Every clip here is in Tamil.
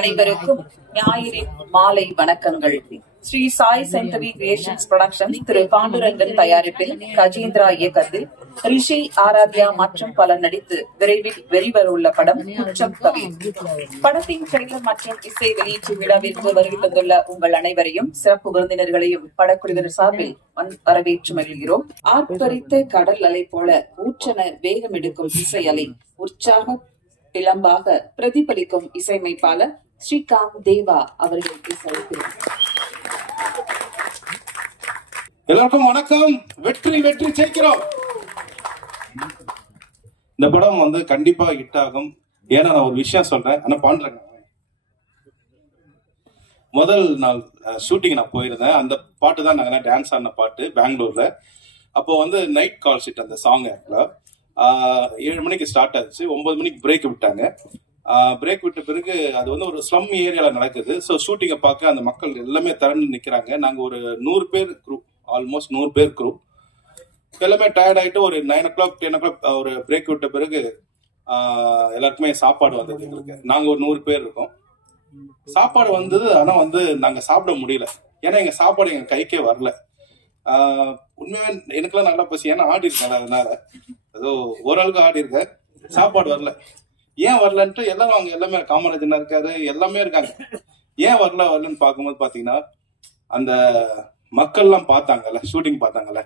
அனைவருக்கும் ஞாயிறின் மாலை வணக்கங்கள். ஸ்ரீ சாய் சைந்தவி கிரியேஷன்ஸ் புரொடக்ஷன் திரு பாண்டுரங்கன் தயாரிப்பில் கஜேந்திரா இயக்கத்தில் ரிஷி, ஆராத்யா மற்றும் பலர் நடித்து விரைவில் வெளிவரவுள்ள படம் உச்சம் கவி. படத்தின் ட்ரெய்லர் மற்றும் இசை வெளியீட்டு விழாவிற்கு வருகை தந்துள்ள உங்கள் அனைவரையும் சிறப்பு விருந்தினர்களையும் படக்குழுவினர் சார்பில் வரவேற்று மகிழ்கிறோம். ஆர்ப்பரித்த கடல் அலை போல ஊற்றென வேகம் எடுக்கும் இசை அலை உற்சாக இளம்பாக பிரதிபலிக்கும் இசையமைப்பாளர் ஸ்ரீகாந்த் தேவா அவர்களுக்கு செலுத்துகிறேன். எல்லாருக்கும் வணக்கம். வெற்றி வெற்றி ஜெயிக்கிறோம். இந்த படம் வந்து கண்டிப்பா ஹிட் ஆகும். ஏன்னா நான் ஒரு விஷயம் சொல்றேன். ஆனா பாண்டுறேன், முதல் நாள் ஷூட்டிங் நான் போயிருந்தேன். அந்த பாட்டு தான் நாங்க டான்ஸ் ஆடின பாட்டு பெங்களூர்ல. அப்போ வந்து நைட் கால் ஷீட் அந்த சாங் ஆக்சுவலா 7 மணிக்கு ஸ்டார்ட் ஆச்சு. 9 மணிக்கு பிரேக் விட்டாங்க. பிரேக் விட்ட பிறகு அது வந்து ஒரு ஸ்லம் ஏரியால நடக்குது. ஸோ ஷூட்டிங்கை பார்க்க அந்த மக்கள் எல்லாமே திரண்டு நிற்கிறாங்க. நாங்கள் ஒரு 100 பேர் குரூப், ஆல்மோஸ்ட் 100 பேர் குரூப். எல்லாமே டயர்ட் ஆகிட்டு ஒரு 9 o'clock 10 o'clock ஒரு பிரேக் விட்ட பிறகு எல்லாருக்குமே சாப்பாடு வந்தது. எங்களுக்கு நாங்கள் ஒரு 100 பேர் இருக்கோம். சாப்பாடு வந்தது. ஆனால் வந்து நாங்கள் சாப்பிட முடியல. ஏன்னா எங்கள் சாப்பாடு எங்கள் கைக்கே வரல. உண்மையாக எனக்குலாம் நல்லா பசி. ஏன்னா ஆடி இருக்கேன். அதனால ஏதோ ஓரளவுக்கு ஆடி இருக்கேன். சாப்பாடு வரல. ஏன் வரலன்ட்டு எல்லாரும் அவங்க எல்லாமே காமராஜன் இருக்காரு, எல்லாமே இருக்காங்க. ஏன் வரலன்னு பார்க்கும்போது பாத்தீங்கன்னா அந்த மக்கள்லாம் பார்த்தாங்கல்ல, ஷூட்டிங் பார்த்தாங்கல்ல,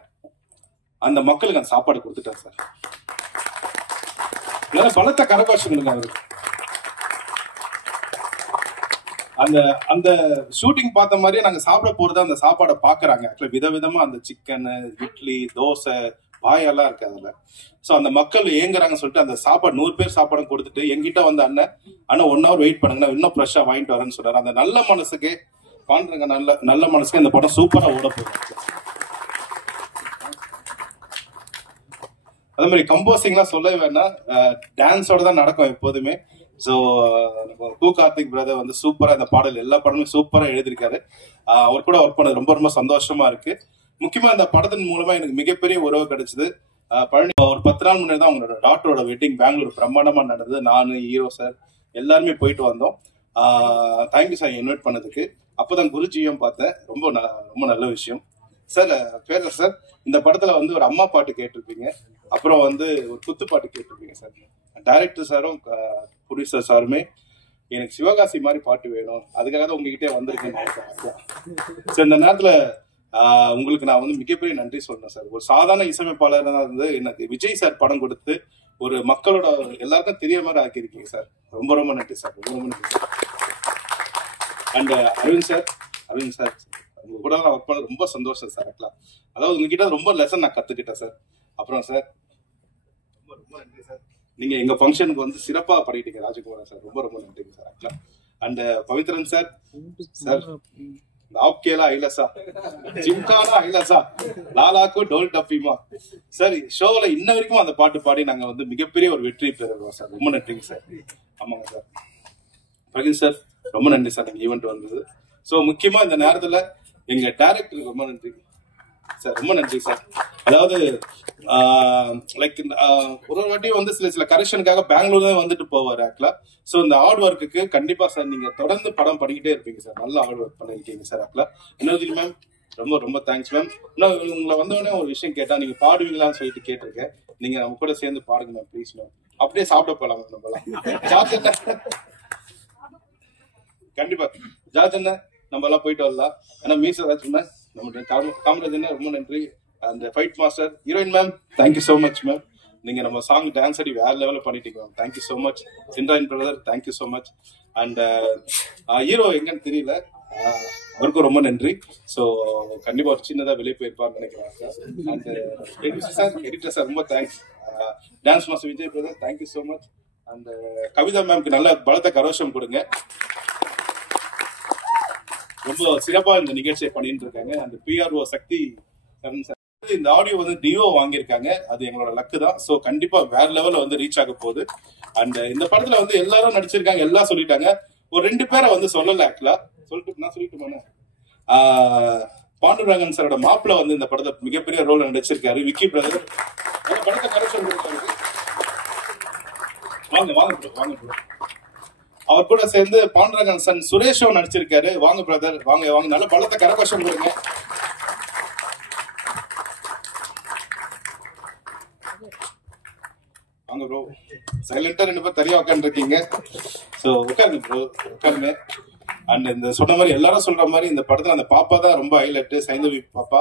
அந்த மக்களுக்கு அந்த சாப்பாடு கொடுத்துட்டார் சார். இதெல்லாம் பலத்த கரகோஷம் அவருக்கு. அந்த அந்த ஷூட்டிங் பார்த்த மாதிரியே நாங்க சாப்பிட போறது அந்த சாப்பாடை பாக்குறாங்க. விதவிதமா அந்த சிக்கன், இட்லி, தோசை, பாயெல்லாம் இருக்கு அதுல. சோ அந்த மக்கள் ஏங்குறாங்கன்னு சொல்லிட்டு அந்த சாப்பாடு 100 பேர் சாப்பாடும் கொடுத்துட்டு எங்கிட்ட வந்து அண்ணன் 1 hour வெயிட் பண்ணுங்க, இன்னும் ஃப்ரெஷ்ஷா வாங்கிட்டு வரேன்னு சொல்றாரு. அந்த நல்ல மனசுக்கு பாண்டுறங்க, நல்ல மனசுக்கு இந்த படம் சூப்பரா ஓட போகுது. அதே மாதிரி கம்போசிங்லாம் சொல்லவே வேணாம், டான்ஸோட தான் நடக்கும் எப்போதுமே. ஸோ கு கார்த்திக் பிரதர் வந்து சூப்பரா இந்த பாடல் எல்லா படமும் சூப்பரா எழுதியிருக்காரு. அவர் கூட ஒர்க் பண்ணது ரொம்ப ரொம்ப சந்தோஷமா இருக்கு. முக்கியமா இந்த படத்தின் மூலமா எனக்கு மிகப்பெரிய உறவு கிடைச்சது. பழனி ஒரு 10 நாள் முன்னாடி தான் அவங்களோட டாக்டரோட வெட்டிங் பெங்களூர் பிரம்மாண்டமா நடந்தது. நானு, ஹீரோ சார் எல்லாருமே போயிட்டு வந்தோம். தேங்க்யூ சார் இன்வைட் பண்ணதுக்கு. அப்பதான் குருஜியும் பார்த்தேன். ரொம்ப நல்ல விஷயம் சார். பேர் சார், இந்த படத்துல வந்து ஒரு அம்மா பாட்டு கேட்டிருப்பீங்க, அப்புறம் வந்து ஒரு குத்து பாட்டு கேட்டிருப்பீங்க சார். டைரக்டர் சாரும் ப்ரொடியூசர் சாருமே எனக்கு சிவகாசி மாதிரி பாட்டு வேணும், அதுக்காக தான் உங்ககிட்டே வந்திருக்கேன். இந்த நேரத்துல உங்களுக்கு நான் வந்து மிகப்பெரிய நன்றி சொல்றேன் சார். ஒரு சாதாரண இசையமைப்பாளராக இருந்து எனக்கு விஜய் சார் படம் கொடுத்து ஒரு மக்களோட எல்லாருக்கும் தெரிய மாதிரி ஆக்கியிருக்கீங்க சார். ரொம்ப ரொம்ப நன்றி சார். ரொம்ப ரொம்ப நன்றி சார். அண்ட் அரவிந்த் சார் உங்க கூட நான் ஒர்க் பண்ண ரொம்ப சந்தோஷம் சார். அதாவது உங்ககிட்ட ரொம்ப லெசன் நான் கத்துக்கிட்டேன் சார். அப்புறம் சார் ரொம்ப நன்றி சார். நீங்க எங்க ஃபங்க்ஷனுக்கு வந்து சிறப்பா பண்ணிட்டீங்க ராஜகுமாரன் சார். ரொம்ப ரொம்ப நன்றி சார். அண்ட் பவித்ரன் சார், आपकेला ஐலசா, ஜிம்கானா ஐலசா, லாலாக்கு டோல் டப்பிமா சார். ஷோவில் இன்ன வரைக்கும் அந்த பாட்டு பாடி நாங்க வந்து மிகப்பெரிய ஒரு வெற்றி பெறுறோம் சார். ரொம்ப நன்றிங்க சார். ஆமாங்க சார். பிரகீத் சார் ரொம்ப நன்றி சார், நீங்க ஈவெண்ட் வந்தது. ஸோ முக்கியமா இந்த நேரத்துல எங்க டைரக்டருக்கு ரொம்ப நன்றி சார். ரொம்ப நன்றி சார். அதாவது லைக் ஒரு வாட்டி வந்து சில கரெக்ஷனுக்காக பெங்களூர் தான் வந்துட்டு போவார் ஆக்சுவலா. ஸோ இந்த ஹார்ட் ஒர்க்குக்கு கண்டிப்பா சார் நீங்க தொடர்ந்து படம் பண்ணிக்கிட்டே இருப்பீங்க சார். நல்ல ஹார்ட் ஒர்க் பண்ணிருக்கீங்க சார் ஆக்சுவலா. இன்னொரு மேம் ரொம்ப ரொம்ப தேங்க்ஸ் மேம். இன்னும் உங்களை வந்தோடனே ஒரு விஷயம் கேட்டா, நீங்க பாடுவீங்களான்னு சொல்லிட்டு கேட்டிருக்கேன். நீங்க நம்ம கூட சேர்ந்து பாடுங்க மேம் ப்ளீஸ் மேம். அப்படியே சாப்பிட போலாம் மேம் நம்மளாம். கண்டிப்பா ஜார்ஜ் அண்ணா நம்ம எல்லாம் போயிட்டு வரலாம். ஏன்னா மீச ராஜ் நம்ம காமராஜ் அண்ணா ரொம்ப நன்றி. அந்த fight master heroine ma'am thank you so much ma'am. நீங்க நம்ம சாங் டான்ஸ் ஆடி வேற லெவல்ல பண்ணிட்டீங்க மேம். Thank you so much. சின்ராயன் brother thank you so much. And hero எங்கன்னு தெரியல, அவருக்கும் ரொம்ப நன்றி. ஸோ கண்டிப்பா ஒரு சின்னதா வெளியே போயிருப்பான்னு நினைக்கிறேன். அண்ட் எடிட்டர் சார் ரொம்ப thanks. Dance master Vijay brother thank you so much. அந்த கவிதா மேம்க்கு நல்ல பலத்த கரோஷம் கொடுங்க. ரொம்ப சிறப்பா இந்த நிகழ்ச்சியை பண்ணிட்டு இருக்காங்க. அந்த பிஆர்ஓ சக்தி இந்த ஆடியோ வந்து டிஓ வாங்கியிருக்காங்க. அது எங்களோட லக்கு தான். ஸோ கண்டிப்பா வேற லெவல்ல வந்து ரீச் ஆக போகுது. அண்ட் இந்த படத்துல வந்து எல்லாரும் நடிச்சிருக்காங்க, எல்லாம் சொல்லிட்டாங்க. ஒரு 2 பேரை வந்து சொல்லல ஆக்சுவலா. சொல்லிட்டு பாண்டுரங்கன் சாரோட மாப்பிள்ள வந்து இந்த படத்தை மிகப்பெரிய ரோல் நடிச்சிருக்காரு. விக்கி பிரதர் படத்தை கரெக்ஷன் கொடுத்தாரு. வாங்க வாங்க ப்ரோ. அவர் கூட சேர்ந்து பாண்டுரங்கன் சன் சுரேஷும் நடிச்சிருக்காரு. வாங்க பிரதர், வாங்க வாங்க, நல்ல பலத்தை கரகோஷம் கொடுங்க. வாங்க ப்ரோ, சைலண்டா 2 பேர் தனியா உட்காந்து இருக்கீங்க. சோ உட்காருங்க ப்ரோ, உட்காருங்க. அண்ட் இந்த சொன்ன மாதிரி எல்லாரும் சொல்ற மாதிரி இந்த படத்துல அந்த பாப்பா தான் ரொம்ப ஹைலைட். சைந்தவி பாப்பா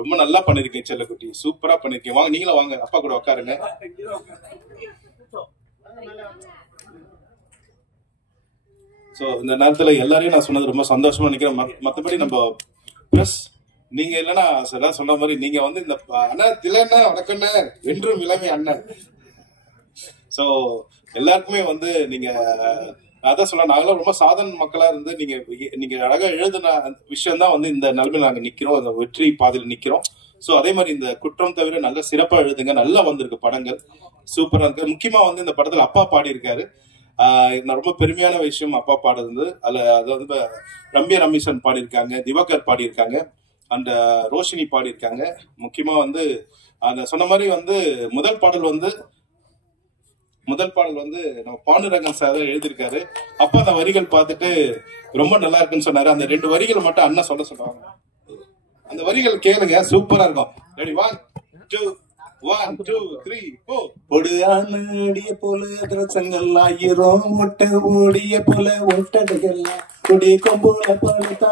ரொம்ப நல்லா பண்ணிருக்கீங்க செல்லக்குட்டி, சூப்பரா பண்ணிருக்கீங்க. வாங்க நீங்களும் வாங்க, அப்பா கூட உட்காருங்க. சோ இந்த நேரத்துல எல்லாரையும் நான் சொன்னது ரொம்ப சந்தோஷமா நினைக்கிறேன். மத்தபடி நம்ம பிரஸ் நீங்க இல்லைன்னா சொன்ன மாதிரி நீங்க வந்து இந்த அண்ணன் திலண்ண வணக்கண்ண என்றும் இளமை அண்ணன். சோ எல்லாருக்குமே வந்து நீங்க அதான் சொல்ல, நாங்களும் ரொம்ப சாதாரண மக்களா இருந்து நீங்க அழகா எழுதின விஷயம் தான் வந்து இந்த நிலைமையில நாங்க நிக்கிறோம், அந்த வெற்றி பாதையில நிக்கிறோம். சோ அதே மாதிரி இந்த குற்றம் தவிர நல்ல சிறப்பா எழுதுங்க, நல்லா வந்திருக்கு படங்கள், சூப்பரா இருக்கு. முக்கியமா வந்து இந்த படத்துல அப்பா பாடி இருக்காரு. நான் ரொம்ப பெருமையான விஷயம் அப்பா பாடுறது. அது வந்து ரம்யா ரமேஷன் பாடியிருக்காங்க, திவாகர் பாடியிருக்காங்க, அந்த ரோஷினி பாடியிருக்காங்க. முக்கியமா வந்து அந்த சொன்ன மாதிரி வந்து முதல் பாடல் வந்து நம்ம பாண்டுரங்கன் சார் தான் எழுதியிருக்காரு. அப்பா அந்த வரிகள் பார்த்துட்டு ரொம்ப நல்லா இருக்குன்னு சொன்னாரு. அந்த 2 வரிகள் மட்டும் அண்ணா சொல்லுவாங்க. அந்த வரிகள் கேளுங்க, சூப்பரா இருக்கும். ரெடி, 1 2 3 4. பொடியானடிய போல திரசங்கள் ஆயிரம் ஒட்ட ஓடிய போல ஒட்டடுகள்லாம் கொடி கொம்போல பழுத்தா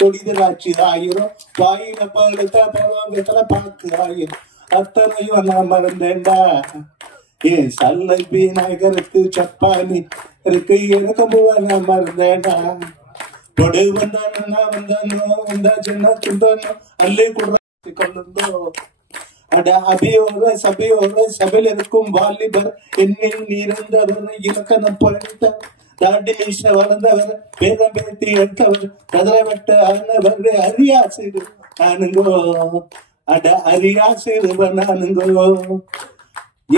கொடி திராட்சி ஆயிரம் வாயில பழுத்தா பழம் வெத்தலை பாக்கு ஆயிரம் அத்தனையும் நான் மறந்தேன்டா. ஏன் சல்லை நகருக்கு சப்பானி இருக்கு எனக்கு நான் மறந்தேன்டா. பொடு வந்தானோ வந்தா சின்ன துந்தானோ அல்லே குடுற கொண்டோ அட அபியோர சபையோர சபையில் இருக்கும் வாலிபர் என்னில் இருந்தவர் இலக்கணம் படித்த தாண்டி மீச வளர்ந்தவர் பேரம் பேத்தி எடுத்தவர் கதிரவட்ட ஆனவர் அரியாசிடு நானுங்கோ. அட அரியாசிடுவ நானுங்கோ.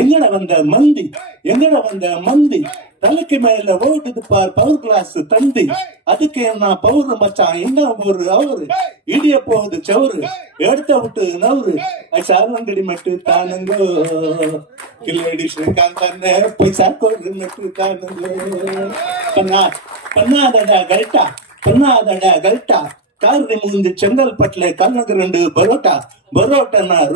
எங்கட வந்த மந்தி தலைக்கு மேல ஓடுது பார் பவர் கிளாஸ் தந்தி. அதுக்கு என்ன பவுரு மச்சான், என்ன ஒரு அவரு இடிய போகுது சவுரு எடுத்த விட்டு நவுரு சாரங்கடி மட்டு தானுங்கோ. கில்லடி ஸ்ரீகாந்த் அண்ணன் பைசா கோரு மட்டு தானுங்கோ. பண்ணாதடா கல்ட்டா காரி மூஞ்சி செங்கல்பட்டுல கண்ணுக்கு 2 பரோட்டா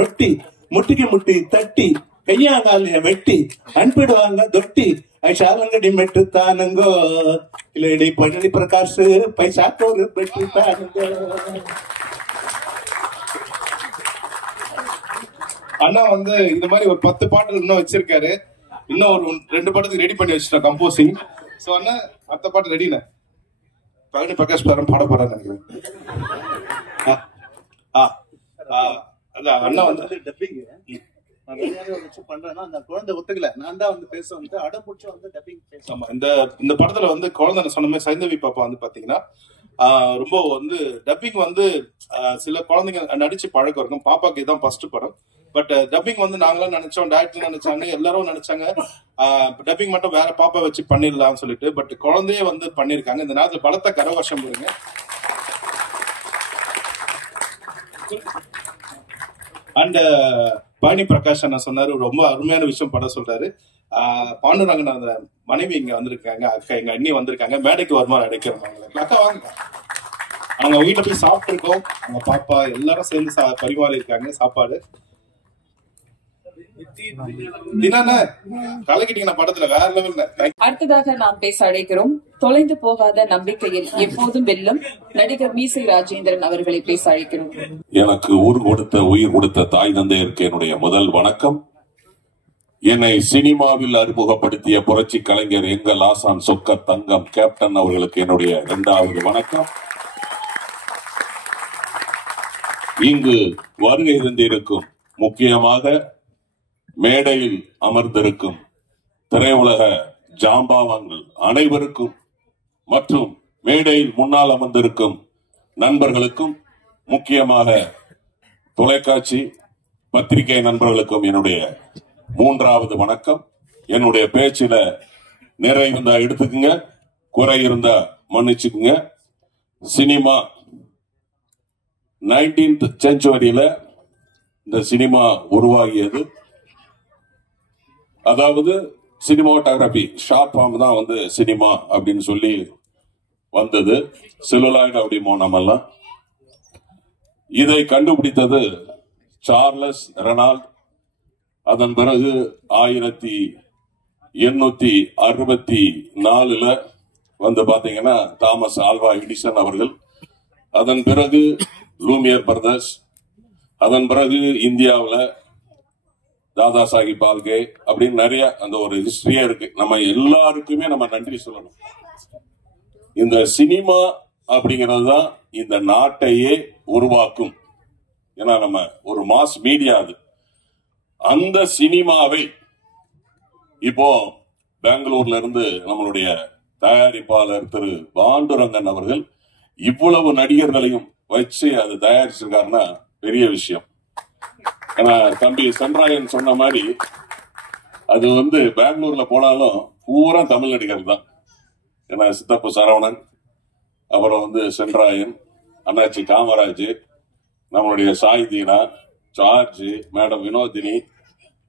ரொட்டி முட்டிக்கு தட்டி கையாங்காலைய வெட்டி அனுப்பிடுவாங்க தொட்டி ஐஷாலங்கடி மெட்டு தானுங்கோ. இல்லடி பழனி பிரகாஷ் பைசா கோரு பெட்டு தானுங்கோ. அண்ணா வந்து இந்த மாதிரி ஒரு 10 பாட்டு இன்னும் வச்சிருக்காரு. இன்னும் ஒரு 2 பாட்டுக்கு ரெடி பண்ணி வச்சுட்டோம் கம்போசிங். சோ அண்ணா மத்த பாட்டு ரெடிண்ணே. பழனி பிரகாஷ் பாட போறான்னு நினைக்கிறேன். அண்ணா வந்து டப்பிங் பண்றேன்னா அந்த குழந்தை ஒத்துக்கல, நான் தான் வந்து பேச வந்து அடம் பிடிச்சி வந்து டப்பிங் பேச. ஆமா, இந்த படத்துல வந்து குழந்தை சொன்ன மாதிரி சைந்தவி பாப்பா வந்து பாத்தீங்கன்னா ரொம்ப வந்து டப்பிங் வந்து சில குழந்தைங்க நடிச்சு பழக்கம் இருக்கும். பாப்பாக்கு இதுதான் ஃபர்ஸ்ட் படம். பட் டப்பிங் வந்து நாங்களாம் நினைச்சோம், டைரக்டர் நினைச்சாங்க, எல்லாரும் நினைச்சாங்க டப்பிங் மட்டும் வேற பாப்பா வச்சு பண்ணிடலாம்னு சொல்லிட்டு. பட் குழந்தையே வந்து பண்ணிருக்காங்க. இந்த நேரத்துல பலத்த கரவசம் கொடுங்க. அண்ட் பழனி பிரகாஷ் அண்ணா சொன்னாரு, ரொம்ப அருமையான விஷயம் படம் சொல்றாரு. பாண்டுரங்கன் அந்த மனைவி இங்க வந்திருக்காங்க, அக்கா எங்க அண்ணி வந்திருக்காங்க, மேடைக்கு வருமாறு அடைக்கிறோம். அக்கா வாங்க, அவங்க வீட்டுல போய் சாப்பிட்டு இருக்கோம். அவங்க பாப்பா எல்லாரும் சேர்ந்து பரிமாறி இருக்காங்க சாப்பாடு. படத்துல வேற லெவல்ல. அடுத்ததாக நாம் பேச அழைக்கிறோம் தொலைந்து போகாத நம்பிக்கையில் எப்போதும் வெல்லும் நடிகர் மீசை ராஜேந்திரன் அவர்களை பேச அழைக்கிறோம். எனக்கு உயிர் கொடுத்த தாய் தந்தையருக்கு என்னுடைய முதல் வணக்கம். என்னை சினிமாவில் அறிமுகப்படுத்திய புரட்சி கலைஞர் எங்கள் ஆசான் சொக்க தங்கம் கேப்டன் அவர்களுக்கு என்னுடைய 2வது வணக்கம். இங்கு வருகை இருந்திருக்கும், முக்கியமாக மேடையில் அமர்ந்திருக்கும் திரையுலக ஜாம்பாவான்கள் அனைவருக்கும் மற்றும் மேடையில் முன்னால் அமர்ந்திருக்கும் நண்பர்களுக்கும், முக்கியமாக தொலைக்காட்சி பத்திரிகை நண்பர்களுக்கும் என்னுடைய 3வது வணக்கம். என்னுடைய பேச்சில நிறை இருந்தா எடுத்துக்குங்க, குறை இருந்தா மன்னிச்சுக்குங்க. சினிமா 19th செஞ்சுரியில இந்த சினிமா உருவாகியது. அதாவது சினிமாட்டோகிராபி ஷார்ட் ஃபார்ம் தான் வந்து சினிமா அப்படின்னு சொல்லி வந்தது. செல்லுலாய்டு அப்படிமோ நம்மெல்லாம். இதை கண்டுபிடித்தது சார்லஸ் ரெனால்ட். அதன் பிறகு 1864 வந்து பாத்தீங்கன்னா தாமஸ் ஆல்வா எடிசன் அவர்கள். அதன் பிறகு லூமியர் பிரதர்ஸ். அதன் பிறகு இந்தியாவில் தாதா சாஹிப் பால்கே அப்படின்னு நிறைய அந்த ஒரு ஹிஸ்டரியா இருக்கு. நம்ம எல்லாருக்குமே நம்ம நன்றி சொல்லணும். இந்த சினிமா அப்படிங்கிறது தான் இந்த நாட்டையே உருவாக்கும். ஏன்னா நம்ம ஒரு மாஸ் மீடியா அது. அந்த சினிமாவை இப்போ பெங்களூர்ல இருந்து நம்மளுடைய தயாரிப்பாளர் திரு பாண்டுரங்கன் அவர்கள் இவ்வளவு நடிகர்களையும் வச்சு அது தயாரிச்சிருக்காருன்னா பெரிய விஷயம். ஏன்னா தம்பி சென்ராயன் சொன்ன மாதிரி அது வந்து பெங்களூர்ல போனாலும் பூரா தமிழ் நடிகர்கள் தான். ஏன்னா சித்தப்பு சரவணன், அப்புறம் வந்து சென்ராயன், அண்ணாச்சி காமராஜ், நம்மளுடைய சாய் தீனா, ஜார்ஜ், மேடம் வினோதினி,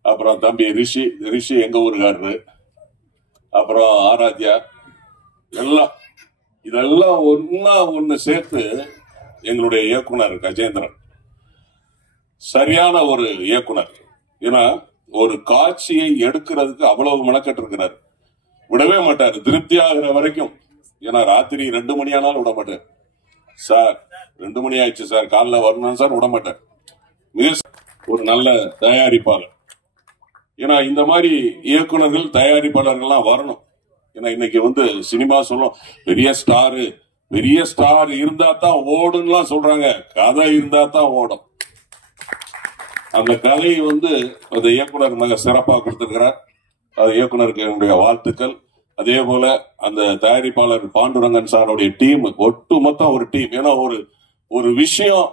அப்புறம் தம்பி ரிஷி எங்க ஊருக்காரரு, அப்புறம் ஆராத்யா, எல்லாம் இதெல்லாம் ஒன்னு சேர்த்து எங்களுடைய இயக்குனர் கஜேந்திரன் சரியான ஒரு இயக்குனர். ஏன்னா ஒரு காட்சியை எடுக்கிறதுக்கு அவ்வளவு மெனக்கட்டு இருக்கிறார். விடவே மாட்டார் திருப்தி ஆகிற வரைக்கும். ஏன்னா ராத்திரி 2 மணி ஆனாலும் விட மாட்டார். சார் 2 மணி ஆயிடுச்சு சார், காலைல வரணும் சார், விட மாட்டார். மிக ஒரு நல்ல தயாரிப்பாளர். ஏன்னா இந்த மாதிரி இயக்குனர்கள் தயாரிப்பாளர்கள்லாம் வரணும். ஏன்னா இன்னைக்கு வந்து சினிமா சொல்லும் பெரிய ஸ்டார் இருந்தா தான் ஓடுன்னு சொல்றாங்க. கதை இருந்தா தான் ஓடும். அந்த கதையை வந்து அந்த இயக்குனர் மிக சிறப்பாக கொடுத்திருக்கிறார். அது இயக்குனருக்கு என்னுடைய வாழ்த்துக்கள். அதே போல அந்த தயாரிப்பாளர் பாண்டுரங்கன் சாருடைய டீம், ஒட்டுமொத்த ஒரு டீம். ஏன்னா ஒரு விஷயம்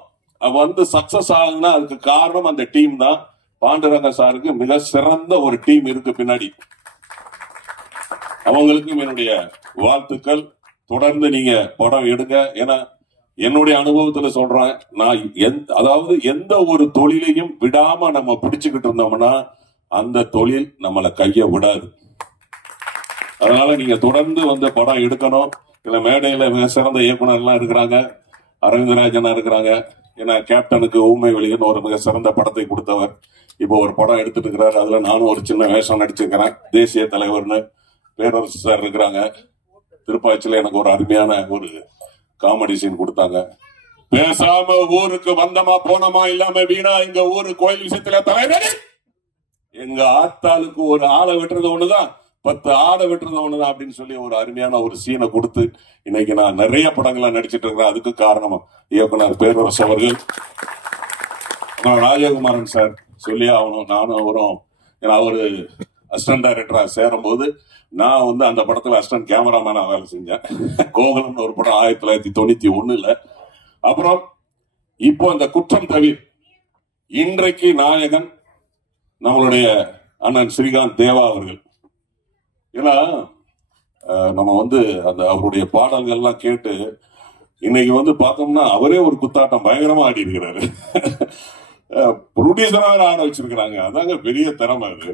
வந்து சக்சஸ் ஆகுதுன்னா அதுக்கு காரணம் அந்த டீம் தான். பாண்டுரங்கன் சாருக்கு மிக சிறந்த ஒரு டீம் இருக்கு பின்னாடி. அவங்களுக்கும் என்னுடைய வாழ்த்துக்கள். தொடர்ந்து நீங்க படம் எடுங்க. ஏன்னா என்னுடைய அனுபவத்துல சொல்றேன், நான் அதாவது எந்த ஒரு தொழிலையும் விடாம நம்ம பிடிச்சுக்கிட்டு இருந்தோம்னா அந்த தொழில் நம்மளை கைய விடாது. அதனால நீங்க தொடர்ந்து வந்து படம் எடுக்கணும். இல்ல மேடையில மிக சிறந்த இயக்குனர் எல்லாம் இருக்கிறாங்க. அரவிந்தராஜனா இருக்கிறாங்க. ஏன்னா கேப்டனுக்கு ஊமை வெளியன்னு ஒரு மிக சிறந்த படத்தை கொடுத்தவர். இப்போ ஒரு படம் எடுத்துட்டு இருக்கிறார். அதுல நானும் ஒரு சின்ன வேஷம் நடிச்சிருக்கிறேன். தேசிய தலைவர்னு பேரரசு சார் இருக்கிறாங்க. திருப்பாச்சியில எனக்கு ஒரு அருமையான ஒரு காமெடி சீன் கொடுத்தாங்க. பேசாம ஊருக்கு வந்தமா போனமா இல்லாம வீணா எங்க ஊரு கோயில் விஷயத்துல தலைவர் எங்க ஆத்தாளுக்கு ஒரு ஆளை வெட்டுறது ஒண்ணுதான், 10 ஆடை வெட்டுறது ஒண்ணுதான் அப்படின்னு சொல்லி ஒரு அருமையான ஒரு சீனை கொடுத்து இன்னைக்கு நான் நிறைய படங்களை நடிச்சிட்டு இருக்கிறேன். அதுக்கு காரணம் இயக்குனர் பேரரசு அவர்கள். ராஜகுமாரன் சார் சொல்லி ஆகணும். நானும் அவரும், ஏன்னா அவரு அசிஸ்டன்ட் டைரக்டரா சேரும் போது நான் வந்து அந்த படத்துல அசிஸ்டன்ட் கேமராமேனா வேலை செஞ்சேன். கோகுலம் ஒரு படம் 1991. அப்புறம் இப்போ இந்த குற்றம் தவிர இன்றைக்கு நாயகன் நம்மளுடைய அண்ணன் ஸ்ரீகாந்த் தேவா அவர்கள். ஏன்னா நம்ம வந்து அந்த அவருடைய பாடல்கள்லாம் கேட்டு இன்னைக்கு வந்து பார்த்தோம்னா அவரே ஒரு குத்தாட்டம் பயங்கரமா ஆடி இருக்கிறாரு. ப்ரொடியூசரா ஆட வச்சிருக்கிறாங்க. அதாங்க பெரிய திறமை. அது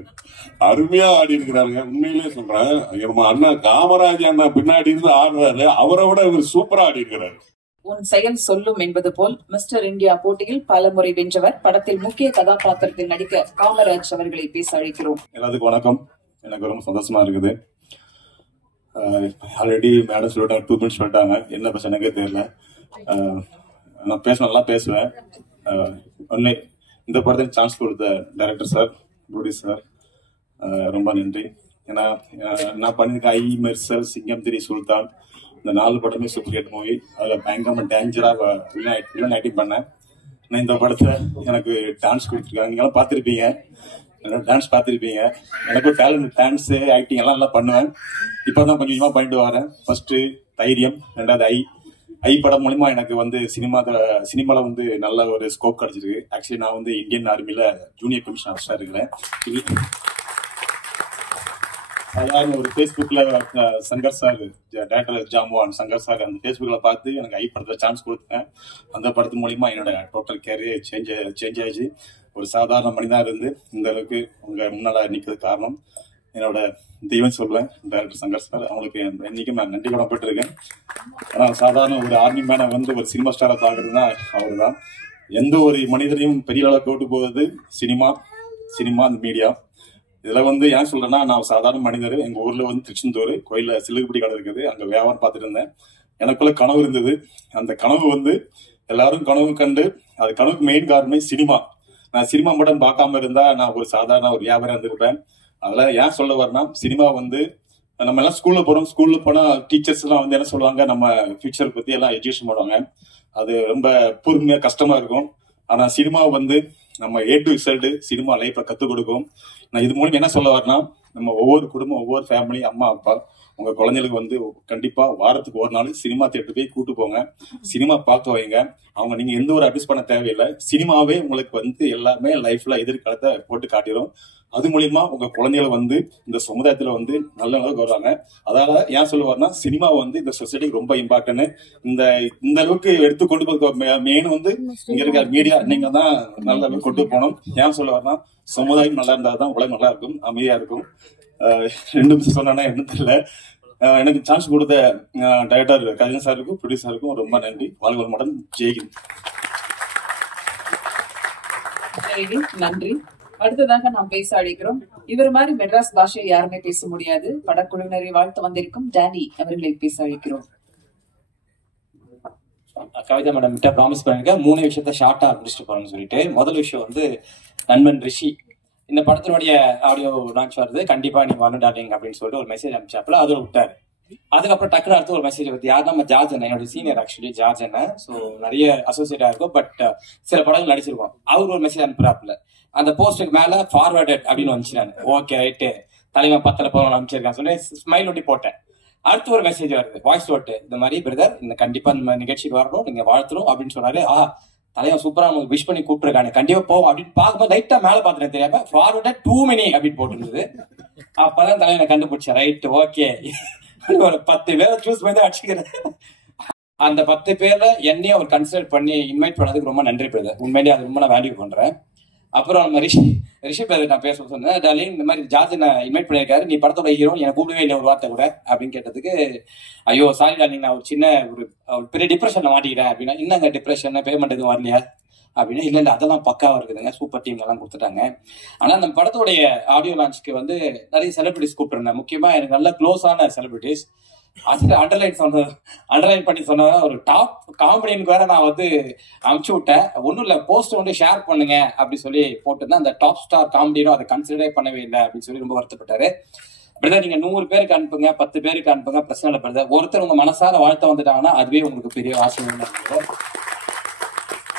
அருமையா ஆடி இருக்கிறாருங்க. உண்மையிலேயே சொல்றேன், நம்ம அண்ணன் காமராஜ் அண்ணா பின்னாடி இருந்து ஆடுறாரு. அவரை விட இவர் சூப்பரா ஆடி இருக்கிறாரு. உன் செயல் சொல்லும் என்பது போல் மிஸ்டர் இந்தியா போட்டியில் பல முறை வென்றவர். படத்தில் முக்கிய கதாபாத்திரத்தில் நடிக்க காமராஜ் அவர்களை பேச அழைக்கிறோம். எல்லாத்துக்கும் வணக்கம். எனக்கு ரொம்ப சந்தோஷமா இருக்குது. ஆல்ரெடி மேடம் சொல்லிட்டாங்க, 2 மினிட்ஸ் சொல்லிட்டாங்க. என்ன பிரச்சனைக்கே தெரியல. நான் நல்லா பேசுவேன். ஒன்னு இந்த படத்துக்கு சான்ஸ் கொடுத்த டைரக்டர் சார், ப்ரொடியூசர் சார், ரொம்ப நன்றி. ஏன்னா நான் பண்ணிருக்க ஐ, மெர்சல், சிங்கம் 3, சுல்தான், இந்த 4 படமே சூப்பர் ஹிட் மூவி. அதில் பயங்கரமா டேஞ்சரா வில்லன் ஆக்டிங் பண்ணேன். நான் இந்த படத்தை எனக்கு டான்ஸ் கொடுத்துருக்காங்க. நீங்களாம் பார்த்துருப்பீங்க, டான்ஸ் பார்த்துருப்பீங்க. எனக்கும் டேலண்ட், டான்ஸு, ஆக்டிங் எல்லாம் நல்லா பண்ணுவேன். இப்போ தான் கொஞ்சமாக பண்ணிட்டு வரேன். ஃபர்ஸ்ட் தைரியம், 2வது ஐ படம் மூலியமா எனக்கு வந்து சினிமால வந்து நல்ல ஒரு ஸ்கோப் கிடைச்சிருக்கு. ஆக்சுவலி நான் வந்து இந்தியன் ஆர்மில ஜூனியர் கமிஷன் ஆஃபீஸரா இருக்கிறேன். சாதாரண ஒரு ஃபேஸ்புக்ல சங்கர் சார், டேரக்டர் ஜாமுவான் சங்கர் சார், அந்த ஃபேஸ்புக்ல பார்த்து எனக்கு ஐ படத்துல சான்ஸ் கொடுத்தேன். அந்த படத்து மூலியமா என்னோட டோட்டல் கேரியர் சேஞ்ச் ஆயிடுச்சு. ஒரு சாதாரண மனிதா இருந்து இந்த அளவுக்கு உங்க முன்னால நிக்கிறது காரணம் என்னோட தெய்வம் சொல்லுவேன் டைரக்டர் சங்கர் சார். அவங்களுக்கு என்னைக்கும் நான் நன்றி கடன் பட்டிருக்கேன். ஏன்னா சாதாரண ஒரு ஆர்மி மேனை வந்து ஒரு சினிமா ஸ்டாரை பார்க்கறதுனா அவர் தான். எந்த ஒரு மனிதரையும் பெரிய அளவுக்கு கூட்டு போகுது சினிமா அந்த மீடியா. இதுல வந்து ஏன் சொல்றேன்னா, நான் சாதாரண மனிதர். எங்க ஊர்ல வந்து திருச்செந்தூர் கோயில்ல சிலுகுப்படி கடை இருக்குது, அங்க வியாபாரம் பார்த்துட்டு இருந்தேன். எனக்குள்ள கனவு இருந்தது. அந்த கனவு வந்து எல்லாரும் கனவு கண்டு, அது கனவுக்கு மெயின் காரணமே சினிமா. நான் சினிமா மட்டும் பார்க்காம இருந்தா நான் ஒரு சாதாரண ஒரு வியாபாரம் இருந்திருப்பேன். அதெல்லாம் ஏன் சொல்ல வரேன்னா, சினிமா வந்து நம்ம எல்லாம் ஸ்கூல்ல போனா டீச்சர்ஸ் எல்லாம் வந்து என்ன சொல்லுவாங்க, நம்ம ஃபியூச்சர் பத்தி எல்லாம் எஜுகேஷன் பண்ணுவாங்க. அது ரொம்ப பொறுமையா கஷ்டமா இருக்கும். ஆனா சினிமா வந்து நம்ம A to Z சினிமா லைஃப்ல கத்துக் கொடுக்கும். நான் இது மூலம் என்ன சொல்ல வரேன்னா, நம்ம ஒவ்வொரு குடும்பம், ஒவ்வொரு ஃபேமிலி, அம்மா அப்பா உங்க குழந்தைகளுக்கு வந்து கண்டிப்பா வாரத்துக்கு ஒரு நாள் சினிமா தியேட்டர் போய் கூட்டு போங்க, சினிமா பார்க்க வைங்க. அவங்க நீங்க எந்த ஒரு அட்வைஸ் பண்ண தேவையில்லை. சினிமாவே உங்களுக்கு வந்து எல்லாமே லைஃப்ல எதிர்காலத்தை போட்டு காட்டிடும். அது மூலியமா உங்க குழந்தைகளை வந்து இந்த சமுதாயத்துல வந்து நல்ல அளவுக்கு வருவாங்க. அதாவது ஏன் சொல்லுவாருன்னா, சினிமா வந்து இந்த சொசைட்டிக்கு ரொம்ப இம்பார்ட்டன்ட். இந்த அளவுக்கு எடுத்து கொண்டு போய் மெயின் வந்து இங்க இருக்க மீடியா நீங்க தான் நல்ல அளவுக்கு கொண்டு போகணும். ஏன் சொல்லுவாருன்னா, சமுதாயம் நல்லா இருந்தாதான் உலகம் நல்லா இருக்கும், அமைதியா இருக்கும். 2 நிமிஷம் சொன்னா என்ன தெரியல. எனக்கு சான்ஸ் கொடுத்த டைரக்டர் கஜன் சாருக்கும் ப்ரொடியூசருக்கும் ரொம்ப நன்றி. வாழ்க வளமுடன். ஜெய்ஹிந்த். நன்றி. அடுத்ததாக நாம் பேச அழைக்கிறோம். இவர் மாதிரி மெட்ராஸ் பாஷை யாருமே பேச முடியாது. படக்குழுவினரை வாழ்த்து வந்திருக்கும் டேனி அவர்களை பேச அழைக்கிறோம். கவிதா மேடம் கிட்ட ப்ராமிஸ் பண்ணிருக்கேன் 3 விஷயத்த ஷார்ட்டா முடிச்சுட்டு போறேன்னு சொல்லிட்டு. முதல் விஷயம் வந்து நண்பன் ரிஷி, இந்த படத்தினுடைய ஆடியோ லான்ச் வருது, கண்டிப்பா நீ வரணும் டார்லிங் அப்படின்னு சொல்லிட்டு ஒரு மெசேஜ் அனுப்பிச்சாப்புல, அதோட விட்டாரு. அதுக்கப்புறம் டக்குனு அடுத்து ஒரு மெசேஜ் வந்து யார் நம்ம ஜார்ஜ் அண்ணன், என்னோட சீனியர் ஆக்சுவலி ஜார்ஜ் அண்ணன். ஸோ நிறைய அசோசியேட் ஆயிருக்கும், பட் சில படங்கள் நடிச்சிருக்கோம். அவர் ஒரு மெசேஜ் அனுப்புறாப்புல, அந்த போஸ்டுக்கு மேல ஃபார்வர்டட் அப்படின்னு வந்துச்சு. நான் ஓகே ரைட்டு தலைவன் 10 படம் அனுப்பிச்சிருக்கான் சொல்லி ஸ்மைல் ஒட்டி போட்டேன். அடுத்து ஒரு மெசேஜ் வருது, வாய்ஸ் நோட்டு, இந்த மாதிரி பிரதர் இந்த கண்டிப்பா இந்த நிகழ்ச்சிக்கு வரணும், நீங்க வாழ்த்தணும் அப்படின்னு சொன்னாரு. தலைவன் சூப்பரா நமக்கு விஷ் பண்ணி கூப்பிட்டுருக்காங்க, கண்டிப்பா போவோம் அப்படின்னு பார்க்கும்போது லைட்டா மேல பாத்துட்டேன், தெரியாம ஃபார்வர்டட் டூ மெனி அப்படின்னு போட்டுருந்தது. அப்பதான் தலைவனை கண்டுபிடிச்சேன். ரைட் ஓகே, ஒரு 10 பேரை சூஸ் பண்ணி அடிச்சுக்கிறேன். அந்த 10 பேர்ல என்னையும் அவர் கன்சிடர் பண்ணி இன்வைட் பண்ணதுக்கு ரொம்ப நன்றி பிரதர். உண்மையிலேயே அது ரொம்ப நான் வேல்யூ பண்றேன். அப்புறம் நம்ம ரிஷி பிரதர் நான் பேச சொன்னேன், டார்லிங் இந்த மாதிரி ஜார்ஜ் நான் இன்வைட் பண்ணியிருக்காரு, நீ படத்தோட ஹீரோ, எனக்கு கூடவே இல்லை ஒரு வார்த்தை கூட அப்படின்னு கேட்டதுக்கு, ஐயோ சாரி டார்லிங் நான் ஒரு சின்ன ஒரு பெரிய டிப்ரெஷன்ல மாட்டிக்கிறேன் அப்படின்னா. என்னங்க டிப்ரெஷன், பேமெண்ட் எதுவும் வரலையா அப்படின்னா, இல்ல அதெல்லாம் பக்காவா இருக்குதுங்க, சூப்பர் டீம் எல்லாம் கொடுத்துட்டாங்க. ஆனா அந்த படத்தோடைய ஆடியோ லான்ச்சுக்கு வந்து நிறைய செலிபிரிட்டிஸ் கூப்பிட்டுருந்தேன். முக்கியமா எனக்கு நல்ல க்ளோஸான செலிபிரிட்டிஸ். அது அண்டர்லைன் பண்ணி சொன்ன ஒரு டாப் காமெடியனுக்கு வேற நான் வந்து அனுப்பிச்சு விட்டேன். ஒன்றும் இல்லை, போஸ்ட் வந்து ஷேர் பண்ணுங்க அப்படி சொல்லி போட்டுருந்தேன். அந்த டாப் ஸ்டார் காமெடியனும் அதை கன்சிடரே பண்ணவே இல்லை அப்படின்னு சொல்லி ரொம்ப வருத்தப்பட்டாரு. பிரதர் நீங்க 100 பேருக்கு அனுப்புங்க, 10 பேருக்கு அனுப்புங்க, பிரச்சனை இல்லை பிரதர். ஒருத்தர் உங்க மனசார வாழ்த்த வந்துட்டாங்கன்னா அதுவே உங்களுக்கு பெரிய ஆசை.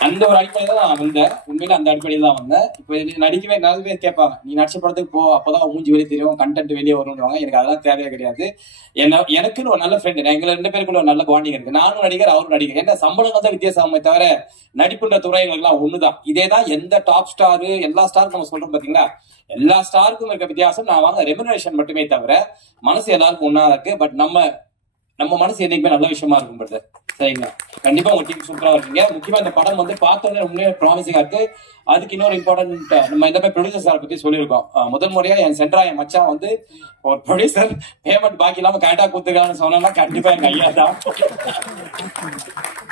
அந்த ஒரு அடிப்படையில தான் நான் வந்தேன். உண்மையில அந்த அடிப்படையில தான் வந்தேன். இப்போ நடிக்கவே நிறைய பேர் கேட்பாங்க, நீ நடிச்ச படத்துக்கு போ, அப்பதான் மூஞ்சி வெளியே தெரியும், கண்டென்ட் வெளியே வருவாங்க. எனக்கு அதெல்லாம் தேவையே கிடையாது. எனக்குன்னு ஒரு நல்ல ஃப்ரெண்டு, எங்களை 2 பேருக்குள்ள ஒரு நல்ல பாண்டிங் இருக்கு. நானும் நடிகர், அவரும் நடிகர். என்ன சம்பளம் தான் வித்தியாசமே தவிர நடிப்புன்ற துறைகளுக்கெல்லாம் ஒண்ணுதான். இதேதான் எந்த டாப் ஸ்டாரு எல்லா ஸ்டாருக்கும் நம்ம சொல்றோம் பாத்தீங்களா, எல்லா ஸ்டாருக்கும் இருக்க வித்தியாசம் நான் வாங்க ரெமுனரேஷன் மட்டுமே தவிர மனசு எல்லாருக்கும் ஒன்னா இருக்கு. பட் நம்ம மனசு என்னைக்குமே நல்ல விஷயமா இருக்கும் பிரதர். சரிங்களா, கண்டிப்பா உங்க டீம் சூப்பரா இருக்கீங்க. முக்கியமா இந்த படம் வந்து பார்த்தோன்னே உண்மையே ப்ராமிசிங்கா இருக்கு. அதுக்கு இன்னொரு இம்பார்ட்டன்ட், நம்ம இந்த மாதிரி ப்ரொடியூசர் சார் பத்தி சொல்லியிருக்கோம். முதல் முறையா என் சென்ட்ரா என் மச்சான் வந்து ஒரு ப்ரொடியூசர் பேமெண்ட் பாக்கி இல்லாம கரெக்டா கொடுத்துருக்கான்னு சொன்னா கண்டிப்பா எங்க ஐயா தான்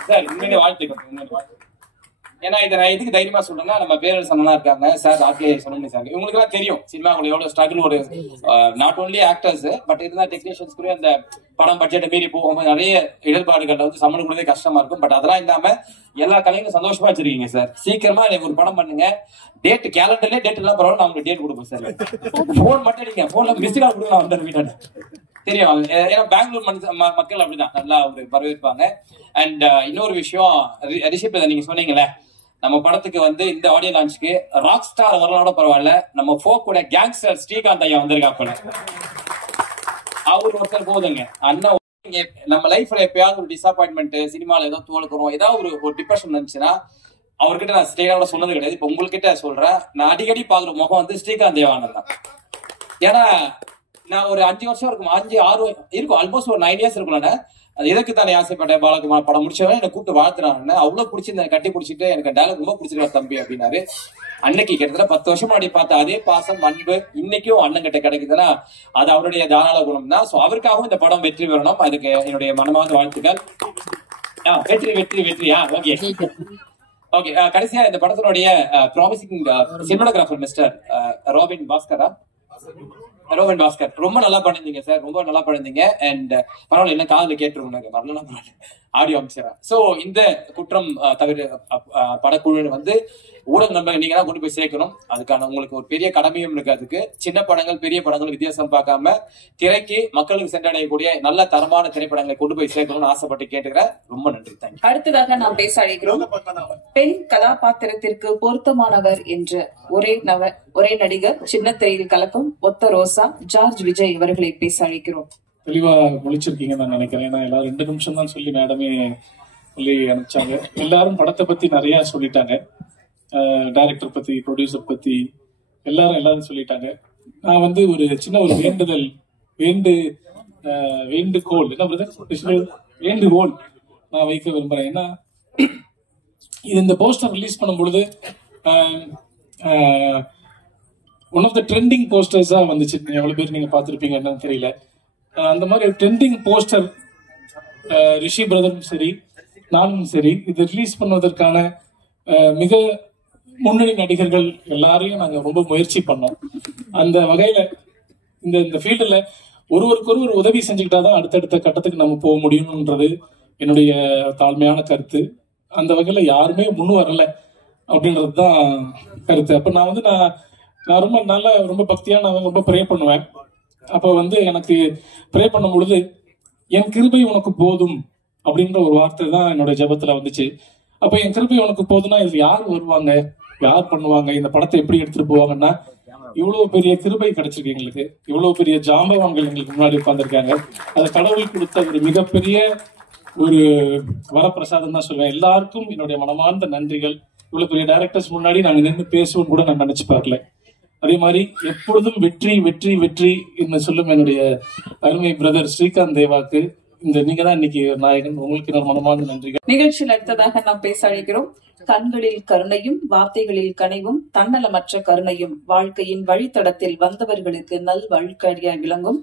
சார். உண்மையிலே வாழ்த்துக்கள். ஏன்னா இதை நான் எதுக்கு தைரியமா சொல்றேன்னா, நம்ம பேரர் சமனா இருக்காங்க சார், ஆட்லே சொல்லணும் சார், இவங்களுக்கு எல்லாம் தெரியும் சினிமா உங்களுக்கு எவ்வளவு ஸ்ட்ரகிள். ஒரு நாட் ஓன்லி ஆக்டர்ஸ் பட் இருந்தா டெக்னீஷியன்ஸ்க்குரிய அந்த படம் பட்ஜெட்டை மீறி போகும்போது நிறைய இடர்பாடுகள் வந்து சம்மன் கொடுத்தே கஷ்டமா இருக்கும். பட் அதெல்லாம் இல்லாம எல்லா கலைஞரும் சந்தோஷமா வச்சிருக்கீங்க சார். சீக்கிரமா ஒரு படம் பண்ணுங்க. டேட் கேலண்டர்லயே டேட் எல்லாம் பரவாயில்ல, நான் உங்களுக்கு டேட் கொடுப்பேன் சார். போன் மட்டும் நீங்க போன்ல மிஸ்ட் கால் கொடுங்க, வந்து வீட்டான தெரியும். ஏன்னா பெங்களூர் மக்கள் அப்படிதான் நல்லா ஒரு வரவேற்பாங்க. அண்ட் இன்னொரு விஷயம், ரிஷிப் நீங்க சொன்னீங்கல்ல, நம்ம படத்துக்கு வந்து இந்த ஆடியோ லான்ச்சுக்கு ராக் ஸ்டார் வரலாட பரவாயில்ல, நம்ம ஃபோக் கூட கேங்ஸ்டர் ஸ்ரீகாந்த் ஐயா வந்திருக்காப்புல, அவர் ஒருத்தர் போதுங்க. அண்ணா நம்ம லைஃப்ல எப்பயாவது ஒரு டிசப்பாயின்மெண்ட், சினிமால ஏதோ தோல்கிறோம், ஏதாவது ஒரு டிப்ரெஷன் இருந்துச்சுன்னா அவர்கிட்ட நான் ஸ்டேடாவோட சொன்னது கிடையாது. இப்ப உங்ககிட்ட சொல்றேன், நான் அடிக்கடி பாக்குற முகம் வந்து ஸ்ரீகாந்த் தேவானந்த் தான். ஏன்னா நான் ஒரு 5 வருஷம் இருக்கும், 5-6 இருக்கும், ஆல்மோஸ்ட் ஒரு 9 இயர்ஸ் இருக்கும்ல. அது எதுக்கு தானே ஆசைப்பட்டேன், பாலகுமார் படம் முடிச்சவன் என்னை கூப்பிட்டு வாழ்த்துறாங்க. அவ்வளவு பிடிச்சிருந்தேன், கட்டி பிடிச்சிட்டு எனக்கு டைலாக் ரொம்ப பிடிச்சிருக்கா தம்பி அப்படின்னாரு. அன்னைக்கு கிட்டத்தட்ட 10 வருஷம் முன்னாடி பார்த்த அதே பாசம் அன்பு இன்னைக்கும் அண்ணன் கிட்ட கிடைக்குதுன்னா அது அவருடைய தாராள குணம் தான். சோ அவருக்காகவும் இந்த படம் வெற்றி பெறணும், அதுக்கு என்னுடைய மனமார்ந்த வாழ்த்துக்கள். வெற்றி வெற்றி வெற்றியா? Okay okay. கடைசியா இந்த படத்தினுடைய promising cinematographer mister Robin Bhaskar, ரொம்ப நல்லா பண்ணிருந்தீங்க சார், ரொம்ப நல்லா பண்ணிருந்தீங்க. அண்ட் பரவாயில்ல, என்ன காதுல கேட்டுருக்கோம், வரலாம் ஆடியோ அமைச்சரா. சோ இந்த குற்றம் தவிர படக்குழு வந்து ஊடக நண்பர்கள் நீங்க தான் கொண்டு போய் சேர்க்கணும். அதுக்கான உங்களுக்கு ஒரு பெரிய கடமையும் இருக்கு. அதுக்கு சின்ன படங்கள் பெரிய படங்கள் வித்தியாசம் பார்க்காம திரைக்கு மக்களுக்கு சென்றடையக்கூடிய நல்ல தரமான திரைப்படங்களை கொண்டு போய் சேர்க்கணும்னு ஆசைப்பட்டு கேட்டுக்கிறேன். ரொம்ப நன்றி, தேங்க்யூ. அடுத்ததாக நாம் பேச அழைக்கிறோம் பெண் கதாபாத்திரத்திற்கு பொருத்தமானவர் என்ற ஒரே நடிகர், சின்ன திரையில் கலக்கும் ஒத்த ரோசா ஜார்ஜ் விஜய் இவர்களை பேச அழைக்கிறோம். தெளிவா முடிச்சிருக்கீங்கன்னு நான் நினைக்கிறேன். ஏன்னா எல்லாரும் 2 நிமிஷம் தான் சொல்லி மேடமே சொல்லி அனுப்பிச்சாங்க. எல்லாரும் படத்தை பத்தி நிறைய சொல்லிட்டாங்க, டைரக்டர் பத்தி, ப்ரொடியூசர் பத்தி எல்லாரும் சொல்லிட்டாங்க. நான் வந்து ஒரு சின்ன ஒரு வேண்டுகோள் என்ன பிரதர் வேண்டுகோள் நான் வைக்க விரும்புறேன். ஏன்னா இது இந்த போஸ்டர் ரிலீஸ் பண்ணும் பொழுது ஒன் ஆஃப் த ட்ரெண்டிங் போஸ்டர்ஸா வந்துச்சு. எவ்வளவு பேர் நீங்க பார்த்திருப்பீங்க என்னன்னு தெரியல. அந்த மாதிரி ட்ரெண்டிங் போஸ்டர் ரிஷி பிரதரும் சரி நானும் சரி இது ரிலீஸ் பண்ணுவதற்கான மிக முன்னணி நடிகர்கள் எல்லாரையும் நாங்க ரொம்ப முயற்சி பண்ணோம். அந்த வகையில இந்த ஃபீல்டுல ஒருவருக்கொருவர் உதவி செஞ்சுக்கிட்டாதான் அடுத்தடுத்த கட்டத்துக்கு நம்ம போக முடியும்ன்றது என்னுடைய தாழ்மையான கருத்து. அந்த வகையில யாருமே முன் வரல அப்படின்றது தான் கருத்து. அப்ப நான் ரொம்ப நல்லா ரொம்ப பக்தியான ரொம்ப ப்ரே பண்ணுவேன். அப்ப வந்து எனக்கு ப்ரே பண்ணும் பொழுது என் கிருபை உனக்கு போதும் அப்படின்ற ஒரு வார்த்தை தான் என்னோட ஜெபத்துல வந்துச்சு. அப்ப என் கிருபை உனக்கு போதும்னா இது யார் வருவாங்க, யார் பண்ணுவாங்க, இந்த படத்தை எப்படி எடுத்துட்டு போவாங்கன்னா இவ்வளவு பெரிய கிருபை கிடைச்சிருக்கு எங்களுக்கு, இவ்வளவு பெரிய ஜாம்பவான்கள் எங்களுக்கு முன்னாடி உட்கார்ந்துருக்காங்க. அது கடவுள் கொடுத்த ஒரு மிகப்பெரிய ஒரு வரப்பிரசாதம் தான் சொல்லுவேன். எல்லாருக்கும் என்னுடைய மனமார்ந்த நன்றிகள். இவ்வளவு பெரிய டைரக்டர்ஸ் முன்னாடி நான் நின்று பேசுவோன்னு கூட நான் நினைச்சு பார்க்கல. அதே மாதிரி எப்பொழுதும் வெற்றி வெற்றி வெற்றி என்று சொல்லும் என்னுடைய அருமை பிரதர் ஸ்ரீகாந்த் தேவாக்கு நீங்க தான் இன்னைக்கு நாயகன், உங்களுக்கு நான் மனமார்ந்த நன்றிகள். நிகழ்ச்சியில் அடுத்ததாக நாம் பேச அழைக்கிறோம் கண்களில் கருணையும் வார்த்தைகளில் கனிவும் தன்னலமற்ற கருணையும் வாழ்க்கையின் வழித்தடத்தில் வந்தவர்களுக்கு நல் வழிகாட்டியாய் விளங்கும்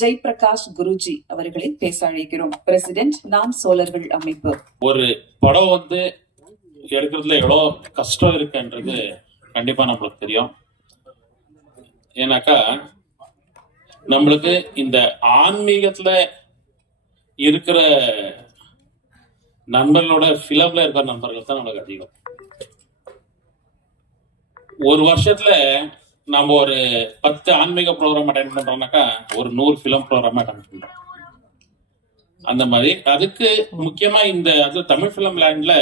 ஜெய்பிரகாஷ் குருஜி அவர்களை பேச அழைக்கிறோம். பிரசிடென்ட் நாம் சோழர்கள் அமைப்பு. ஒரு படம் வந்து எடுக்கிறதுல எவ்வளவு கஷ்டம் இருக்குன்றது கண்டிப்பா நம்மளுக்கு தெரியும். ஏன்னாக்கா நம்மளுக்கு இந்த ஆன்மீகத்துல இருக்கிற நண்பர்களோட பிலிம்ல இருக்கிற நண்பர்கள் தான் நம்மளுக்கு அதிகம். ஒரு வருஷத்துல நம்ம ஒரு 10 ஆன்மீக ப்ரோக்ராம் அட்டெண்ட் பண்றோம்னாக்கா ஒரு 100 பிலிம் ப்ரோக்ராம் அட்டெண்ட் பண்றோம். அந்த மாதிரி அதுக்கு முக்கியமா அது தமிழ் பிலிம் லேண்ட்ல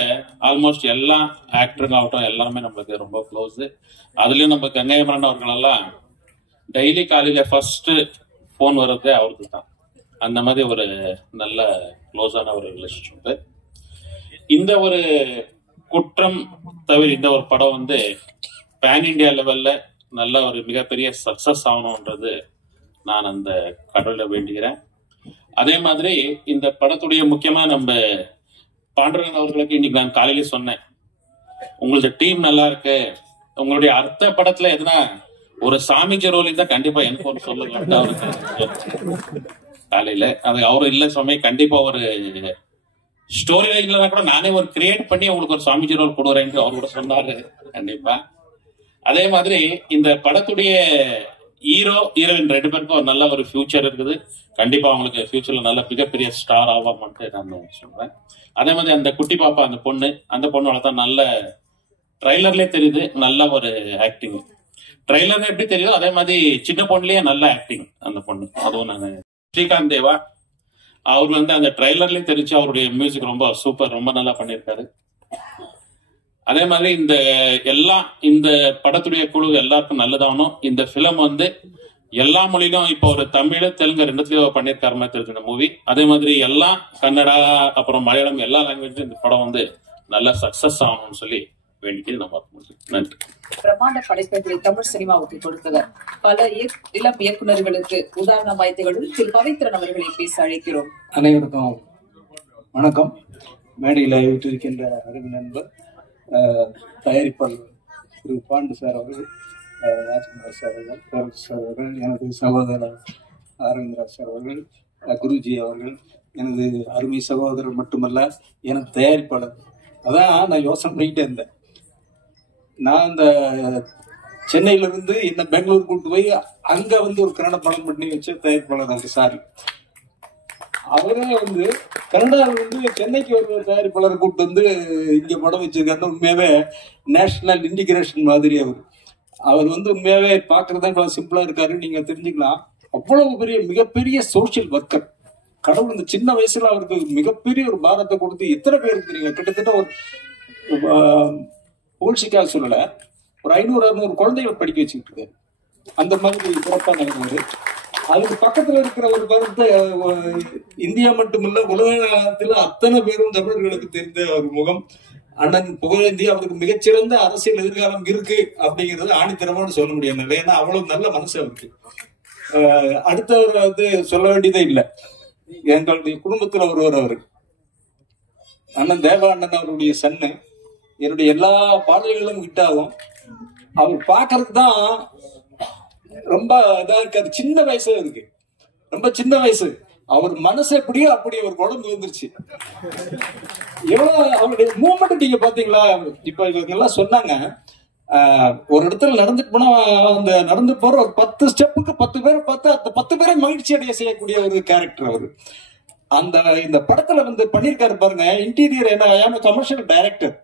ஆல்மோஸ்ட் எல்லா ஆக்டருங்க ஆகட்டும் எல்லாருமே நம்மளுக்கு ரொம்ப க்ளோஸ். அதுலயும் நம்ம கன்னியாகுமரன் அவர்கள் எல்லாம் டெய்லி காலையில ஃபர்ஸ்ட் போன் வர்றது அவருக்கு தான். அந்த மாதிரி ஒரு நல்ல க்ளோஸான ஒரு ரிலேஷன்ஷிப். இந்த ஒரு குற்றம் தவிர இந்த ஒரு படம் வந்து பேன் இண்டியா லெவல்ல நல்ல ஒரு மிகப்பெரிய சக்சஸ் ஆகணும்ன்றது நான் அந்த கடவுளை வேண்டுகிறேன். அதே மாதிரி இந்த படத்துடைய முக்கியமா நம்ம பாண்டுரங்கன் அவர்களுக்கு இன்னைக்கு நான் காலையிலே சொன்னேன், உங்களோட டீம் நல்லா இருக்கு, உங்களுடைய அடுத்த படத்துல எதுனா ஒரு சாமிஜி ரோல் இருந்தா கண்டிப்பா எனக்கு ஒரு சொல்லுங்க அவருக்கு காலையில. அது அவரும் இல்ல சுவாமி, கண்டிப்பா ஒரு ஸ்டோரி இல்லைன்னா கூட நானே ஒரு கிரியேட் பண்ணி உங்களுக்கு ஒரு சாமிஜி ரோல் கொடுக்குறேன்னு அவர் கூட சொன்னாரு கண்டிப்பா. அதே மாதிரி இந்த படத்துடைய ஹீரோ ஹீரோயின் 2 பேருக்கும் ஒரு நல்ல ஒரு ஃபியூச்சர் இருக்குது. கண்டிப்பா அவங்களுக்கு ஃபியூச்சர்ல நல்ல மிகப்பெரிய ஸ்டார் ஆவாமன்ட்டு நான் சொல்றேன். அதே மாதிரி அந்த குட்டி பாப்பா அந்த பொண்ணோட தான் நல்ல ட்ரைலர்லயே தெரியுது நல்ல ஒரு ஆக்டிங். ட்ரைலர் எப்படி தெரியுதோ அதே மாதிரி சின்ன பொண்ணுலயே நல்ல ஆக்டிங் அந்த பொண்ணு. அதுவும் நான் ஸ்ரீகாந்த் தேவா அவர் வந்து அந்த ட்ரைலர்லயே தெரிஞ்சு அவருடைய மியூசிக் ரொம்ப சூப்பர், ரொம்ப நல்லா பண்ணியிருக்காரு. அதே மாதிரி இந்த படத்துடைய குழு எல்லாருக்கும் நல்லதாகணும். இந்த பிலிம் வந்து எல்லா மொழியிலும் இப்போ ஒரு தமிழ் தெலுங்கு 2த்துலயும் பண்ணியிருக்காரு மாதிரி தெரியுது இந்த மூவி. அதே மாதிரி எல்லாம் கன்னடா அப்புறம் மலையாளம் எல்லா லாங்குவேஜும் இந்த படம் வந்து நல்ல சக்சஸ் ஆகணும்னு சொல்லி வேண்டிக்கு நம்ம நன்றி. பிரம்மாண்ட படைப்புகளை தமிழ் சினிமாவுக்கு கொடுத்தவர் பல இளம் இயக்குநர்களுக்கு உதாரணமாய் திகழும் திரு பவித்ரன் அவர்களை பேச அழைக்கிறோம். அனைவருக்கும் வணக்கம். மேடையில் விட்டிருக்கின்ற அறிவு நண்பர், தயாரிப்பாளர் திரு பாண்டு சார் அவர்கள், ராஜ்குமார் சார் அவர்கள், பேரரசு சார் அவர்கள், எனது சகோதரர் அரவிந்தராஜ் சார் அவர்கள், குருஜி அவர்கள், எனது அருமை சகோதரர் மட்டுமல்ல எனது தயாரிப்பாளர். அதான் நான் யோசனை பண்ணிக்கிட்டே இருந்தேன். நான் இந்த சென்னையிலிருந்து என்ன பெங்களூர் கூட்டு போய் அங்க ஒரு கன்னட படம் பண்ணி வச்ச தயாரிப்பாளர் அங்க சாரி. அவரே கன்னடாவில் சென்னைக்கு ஒரு தயாரிப்பாளரை கூப்பிட்டு இங்க படம் வச்சிருக்காருன்னு உண்மையாவே நேஷனல் இன்டிகிரேஷன் மாதிரி அவர் உண்மையாவே பாக்குறதா சிம்பிளா இருக்காரு. நீங்க தெரிஞ்சுக்கலாம், அவ்வளவு பெரிய மிகப்பெரிய சோசியல் ஒர்க்கர். கடவுள் இந்த சின்ன வயசுல அவருக்கு மிகப்பெரிய ஒரு பாரத்தை கொடுத்து எத்தனை பேர் இருக்கிறீங்க, கிட்டத்தட்ட ஒரு புகழ்ச்சிக்காக சொல்லல, ஒரு 500-600 குழந்தைகளை படிக்க வச்சுக்கிட்டு இருக்காரு. அந்த மாதிரி சிறப்பா நடக்குது. அதுக்கு பக்கத்துல இருக்கிற ஒரு கருத்தை இந்தியா மட்டுமல்ல உலகத்துல அத்தனை பேரும் தமிழர்களுக்கு தெரிந்த ஒரு முகம் அண்ணன் புகழேந்தி. அவருக்கு மிகச்சிறந்த அரசியல் எதிர்காலம் இருக்கு அப்படிங்கிறது ஆணித்தரமான சொல்ல முடியாது. ஏன்னா அவ்வளவு நல்ல மனசு அவருக்கு. அடுத்தவர் சொல்ல வேண்டியதே இல்லை. எங்களுடைய குடும்பத்துல ஒருவர் அவரு அண்ணன் தேவா அண்ணன் அவருடைய சன்னு. என்னுடைய எல்லா பாடல்களும் கிட்டாகும். அவர் பாக்குறதுக்கு தான் ரொம்ப இதா இருக்காரு. சின்ன வயசு இருக்கு, ரொம்ப சின்ன வயசு. அவர் மனசு எப்படியோ அப்படி அவர் உடம்பு வந்துருச்சு. எவ்வளவு அவருடைய மூமெண்ட் நீங்க பாத்தீங்களா? இப்ப இவங்க எல்லாம் சொன்னாங்க, ஒரு இடத்துல நடந்துட்டு போனா அந்த நடந்து போற ஒரு 10 ஸ்டெப்புக்கு 10 பேரை பார்த்து அந்த 10 பேரை மகிழ்ச்சி அடைய செய்யக்கூடிய ஒரு கேரக்டர் அவரு. இந்த படத்துல பண்ணிருக்காரு பாருங்க. இன்டீரியர் என்ன கமர்ஷியல் டைரக்டர்.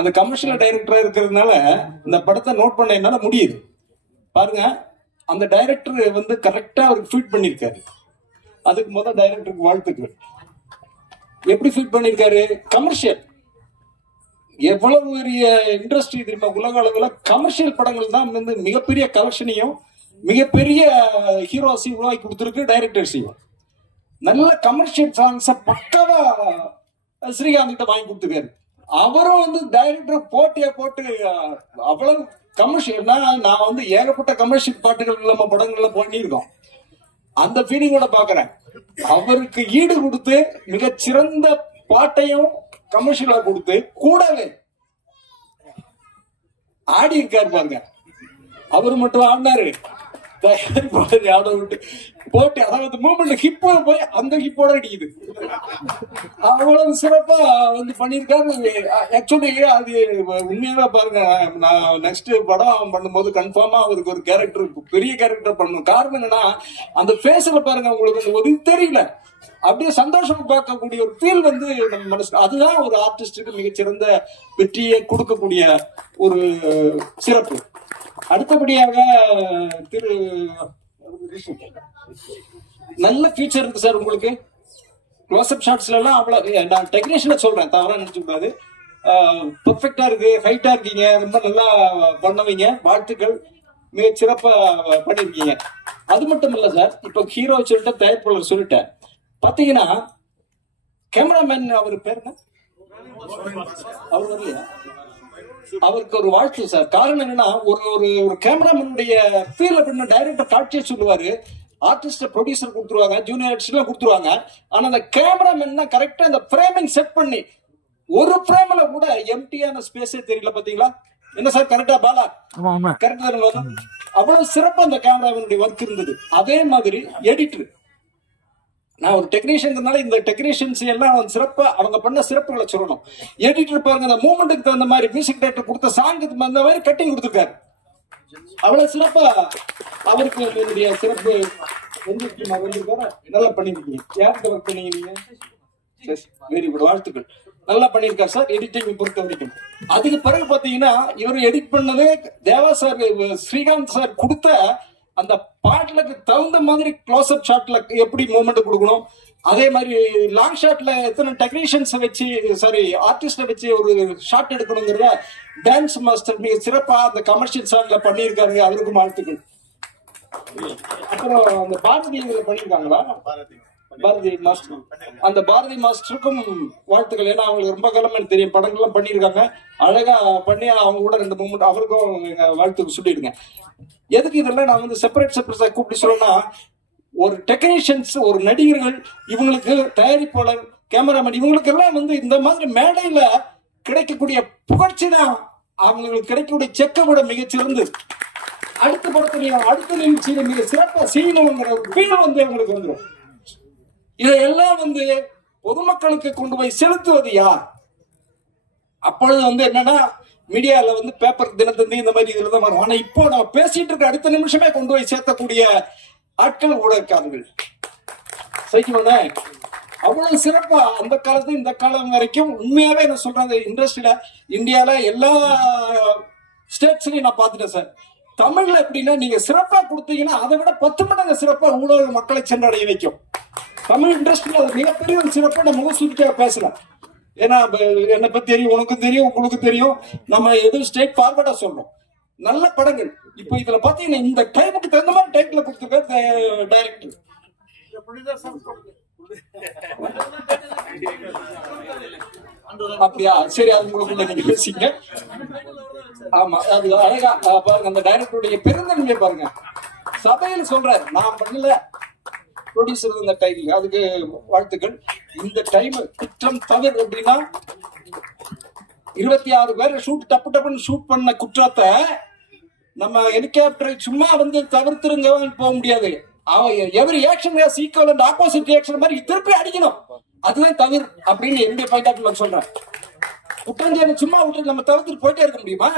அந்த கமர்ஷியல் டைரக்டரா இருக்கிறதுனால இந்த படத்தை நோட் பண்ண என்னால முடியுது. பாருங்க, அந்த டைரக்டர் கரெக்டா அவருக்கு ஃபீட் பண்ணிருக்காரு. அதுக்கு முதல் டைரக்டருக்கு வாழ்த்துக்கள். எப்படி ஃபீட் பண்ணிருக்காரு? கமர்ஷியல் எவ்வளவு பெரிய இண்டஸ்ட்ரி தெரியுமா? உலக அளவுல கமர்ஷியல் படங்கள் தான் மிகப்பெரிய கலெக்ஷனையும் மிகப்பெரிய ஹீரோஸையும் உருவாக்கி கொடுத்துருக்கு டைரக்டர்ஸையும். நல்ல கமர்ஷியல் சாங்ஸ பக்காவா ஸ்ரீகாந்த் கிட்ட வாங்கி கொடுத்துருக்காரு. அவரும் டைரக்டர் போட்டியா போட்டு அவ்வளவு கமர்ஷியல்னா, நான் ஏகப்பட்ட கமர்ஷியல் பாட்டுகள் நம்ம படங்கள்ல பண்ணியிருக்கோம். அந்த ஃபீலிங்கோட பாக்குறேன். அவருக்கு ஈடு கொடுத்து மிகச்சிறந்த பாட்டையும் கமர்ஷியலா கொடுத்து கூடவே ஆடி இருக்காரு பாருங்க. அவரு மட்டும் ஆடினாரு, போட்டு அதாவது மூமெண்ட் ஹிப்போ போய் அந்த ஹிப்போட அடிக்குது. அவ்வளவு சிறப்பா பண்ணிருக்காரு. ஆக்சுவலி அது உண்மையாவே பாருங்க, நான் நெக்ஸ்ட் படம் பண்ணும்போது கன்ஃபார்மா அவருக்கு ஒரு கேரக்டர், பெரிய கேரக்டர் பண்ணணும். காரணம் என்னன்னா, அந்த ஃபேஸ்ல பாருங்க உங்களுக்கு ஒரு தெரியல, அப்படியே சந்தோஷமா பார்க்கக்கூடிய ஒரு ஃபீல் நம்ம மனசு. அதுதான் ஒரு ஆர்டிஸ்டுக்கு மிகச்சிறந்த வெற்றியை கொடுக்கக்கூடிய ஒரு சிறப்பு. அடுத்தபடியாக திரு நல்ல ஃபியூச்சர் இருக்கு சார் உங்களுக்கு. க்ளோஸ்அப் ஷாட்ஸ்ல எல்லாம் அவ்வளவு, நான் டெக்னீஷியனை சொல்றேன், தவறா நினைச்சு கூடாது. பெர்ஃபெக்டா இருக்கு, ஹைட்டா இருக்கீங்க, ரொம்ப நல்லா பண்ணுவீங்க, வாழ்த்துக்கள், மிக சிறப்பா பண்ணிருக்கீங்க. அது மட்டும் இல்ல சார், இப்ப ஹீரோ சொல்லிட்டு தயாரிப்பாளர் சொல்லிட்டேன். பாத்தீங்கன்னா கேமராமேன் அவர் பேர் என்ன? அவர் வரலையா? அவருக்கு ஒரு வாழ்த்து சார். காரணம் என்னன்னா, ஒரு கேமராமேனுடைய ஃபீல் அப்படின்னு டைரக்டர் காட்சியை சொல்லுவாரு. ஆர்டிஸ்ட் ப்ரொடியூசர் கொடுத்துருவாங்க, ஜூனியர் ஆர்டிஸ்ட் எல்லாம் கொடுத்துருவாங்க. ஆனா அந்த கேமராமேன் தான் கரெக்டா அந்த ஃப்ரேமிங் செட் பண்ணி, ஒரு ஃப்ரேம்ல கூட எம்டியான ஸ்பேஸே தெரியல. பாத்தீங்களா என்ன சார்? கரெக்டா பாலா? கரெக்டா தானே? அவ்வளவு சிறப்பா அந்த கேமராமேனுடைய ஒர்க் இருந்தது. அதே மாதிரி எடிட்டர், நான் ஒரு டெக்னீஷியன், இந்த டெக்னீஷியன்ஸ் எல்லாம் சிறப்பா அவங்க பண்ண சிறப்புகளை சொல்லணும். எடிட்டர் பாருங்க, அந்த மூமெண்ட்டுக்கு தகுந்த மாதிரி மியூசிக் டைரக்டர் கொடுத்த சாங்குக்கு தகுந்த மாதிரி கட்டிங் கொடுத்துருக்காரு. அவ்வளவு சிறப்பா அவருக்கு என்னுடைய சிறப்பு நல்லா பண்ணிருக்கீங்க. யாருக்கு ஒர்க் பண்ணிருக்கீங்க? வெரி குட், வாழ்த்துக்கள், நல்லா பண்ணிருக்காரு சார். எடிட்டிங் பொறுத்த வரைக்கும் அதுக்கு பிறகு பாத்தீங்கன்னா, இவர் எடிட் பண்ணது தேவா சார், ஸ்ரீகாந்த் சார் கொடுத்த அந்த பாட்டுக்கு தகுந்த மாதிரி க்ளோஸ் அப் ஷாட்ல எப்படி மூமெண்ட் கொடுக்கணும், அதே மாதிரி லாங் ஷாட்ல எத்தனை டெக்னீஷியன்ஸ் வச்சு, சாரி ஆர்டிஸ்ட வச்சு ஒரு ஷாட் எடுக்கணுங்கிறத டான்ஸ் மாஸ்டர் மிக சிறப்பா அந்த கமர்ஷியல் சாங்ல பண்ணியிருக்காரு. அவருக்கும் வாழ்த்துக்கள். அப்புறம் அந்த பாரதி பண்ணியிருக்காங்களா? பாரதி மாஸ்டர், அந்த பாரதி மாஸ்டருக்கும் வாழ்த்துக்கள். ஏன்னா அவங்களுக்கு ரொம்ப காலமா தெரியும், படங்கள்லாம் பண்ணியிருக்காங்க, அழகா பண்ணி அவங்க கூட 2 மூமெண்ட் அவருக்கும் வாழ்த்துக்கள் சொல்லிடுங்க. எதுக்கு இதெல்லாம் நான் செப்பரேட் கூப்பிட்டு சொல்லணும்னா, ஒரு டெக்னீஷியன்ஸ், ஒரு நடிகர்கள், இவங்களுக்கு தயாரிப்பாளர், கேமராமேன், இவங்களுக்கு எல்லாம் இந்த மாதிரி மேடையில கிடைக்கக்கூடிய புகழ்ச்சி தான் அவங்களுக்கு கிடைக்கக்கூடிய செக்கை விட மிகச்சிறந்தது. அடுத்த படத்துல அடுத்த நிகழ்ச்சியில மிக சிறப்பா செய்யணுங்கிற ஒரு ஃபீல் வந்து அவங்களுக்கு வந்துடும். இதையெல்லாம் வந்து பொதுமக்களுக்கு கொண்டு போய் செலுத்துவது யார்? அப்பொழுது வந்து என்னன்னா மீடியால வந்து பேப்பர் தினத்தந்தி இந்த மாதிரி இதுல தான் வரும். ஆனா இப்போ நம்ம பேசிட்டு இருக்க அடுத்த நிமிஷமே கொண்டு போய் சேர்த்தக்கூடிய ஆட்கள் ஊடகக்காரர்கள். சரிங்களா? அவ்வளவு சிறப்பா அந்த காலத்துல இந்த காலம் வரைக்கும் உண்மையாவே என்ன சொல்றாங்க, இண்டஸ்ட்ரியில இந்தியால எல்லா ஸ்டேட்ஸ்லயும் நான் பார்த்துட்டேன் சார். தமிழ்ல எப்படின்னா நீங்க சிறப்பா கொடுத்தீங்கன்னா அதை விட 10 மடங்கு சிறப்பா ஊடக மக்களை சென்றடைய வைக்கும். தமிழ் இண்டஸ்ட்ரியில அது மிகப்பெரிய ஒரு சிறப்பா நம்ம முகசூதிக்காக பேசலாம். ஏன்னா என்னை பத்தி தெரியும், உனக்கும் தெரியும், உங்களுக்கு தெரியும். நம்ம எதுவும் ஸ்ட்ரெயிட் ஃபார்வர்டா சொல்றோம். நல்ல படங்கள் இப்போ இதுல பாத்தீங்கன்னா இந்த டைமுக்கு தகுந்த மாதிரி டைட்டில் கொடுத்துருக்க டைரக்டர். அப்படியா? சரி, அது உங்களுக்கு நீங்க பேசிங்க. ஆமா, அது அழகா பாருங்க. அந்த டைரக்டருடைய பெருந்தன்மையை பாருங்க. சபையில சொல்றாரு, நான் பண்ணல, ப்ரொடியூசர் இந்த டைட்டில், அதுக்கு வாழ்த்துக்கள். இந்த டைம் குற்றம் தவறு அப்படின்னா 26 பேர் ஷூட் டப்பு டப்புன்னு ஷூட் பண்ண குற்றத்தை நம்ம ஹெலிகாப்டரை சும்மா வந்து தவிர்த்துருங்க போக முடியாது. Every action equal and opposite reaction மாதிரி திருப்பி அடிக்கணும். அதுதான் தவிர அப்படின்னு என்னுடைய பாயிண்ட் ஆஃப் வியூ சொல்றேன். குற்றஞ்சாமி சும்மா விட்டு நம்ம தவிர்த்துட்டு போயிட்டே இருக்க முடியுமா?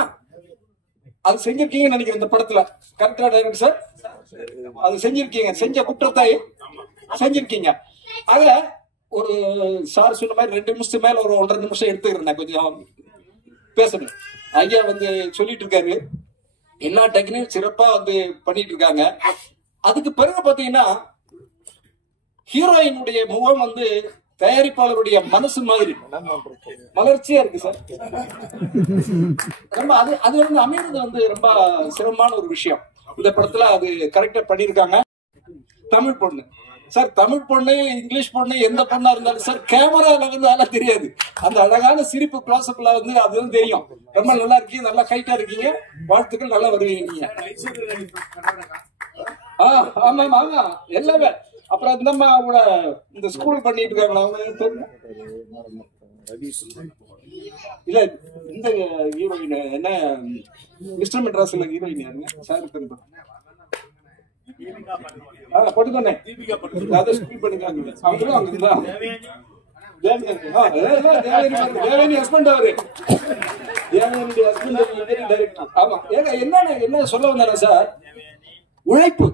அது செஞ்சிருக்கீங்க நினைக்கிறேன் இந்த படத்துல. கரெக்டா டைரக்டர் சார்? அது செஞ்சிருக்கீங்க, செஞ்ச குற்றத்தை செஞ்சிருக்கீங்க. ஆக ஒரு சார் சொன்ன மாதிரி 2 நிமிஷத்துக்கு மேல ஒரு 1.5 நிமிஷம் எடுத்துக்கிறேன் கொஞ்சம் பேசணும். ஐயா வந்து சொல்லிட்டு இருக்காரு, எல்லா டெக்னிக்கும் சிறப்பா வந்து பண்ணிட்டு இருக்காங்க. அதுக்கு பிறகு பாத்தீங்கன்னா ஹீரோயினுடைய முகம் வந்து தயாரிப்பாளருடைய மனசு மாதிரி மலர்ச்சியா இருக்கு சார். ரொம்ப அது வந்து அமைறது வந்து ரொம்ப சிரமமான ஒரு விஷயம். இந்த படத்துல அது கரெக்டா பண்ணிருக்காங்க. தமிழ் பொண்ணு சார், தமிழ் பொண்ணு இங்கிலீஷ் பொண்ணு எந்த பொண்ணா இருந்தாலும் சார் கேமரால வந்து அதெல்லாம் தெரியாது. அந்த அழகான சிரிப்பு கிளாஸ்ல வந்து அதுதான் தெரியும். ரொம்ப நல்லா இருக்கீங்க, நல்லா ஹைட்டா இருக்கீங்க, வாழ்த்துக்கள், நல்லா வருவீங்க. ஆமா ஆமா எல்லாமே. அப்புறம் இந்த அவங்க இந்த ஸ்கூல் பண்ணிட்டு இருக்காங்களா அவங்க இல்ல, இந்த ஹீரோயின் என்ன மிஸ்டர் மெட்ராஸ்ல ஹீரோயின் யாருங்க சார்? படுக்கோனே ஸ்கூல் பண்ணிருக்காங்க. அவங்களும் அங்க இருந்தா தேவயானி ஹஸ்பண்ட் அவரு, தேவயானி ஹஸ்பண்ட் டைரக்டர். ஆமா, ஏங்க என்ன சொல்ல வந்தாரா சார்? உழைப்பு.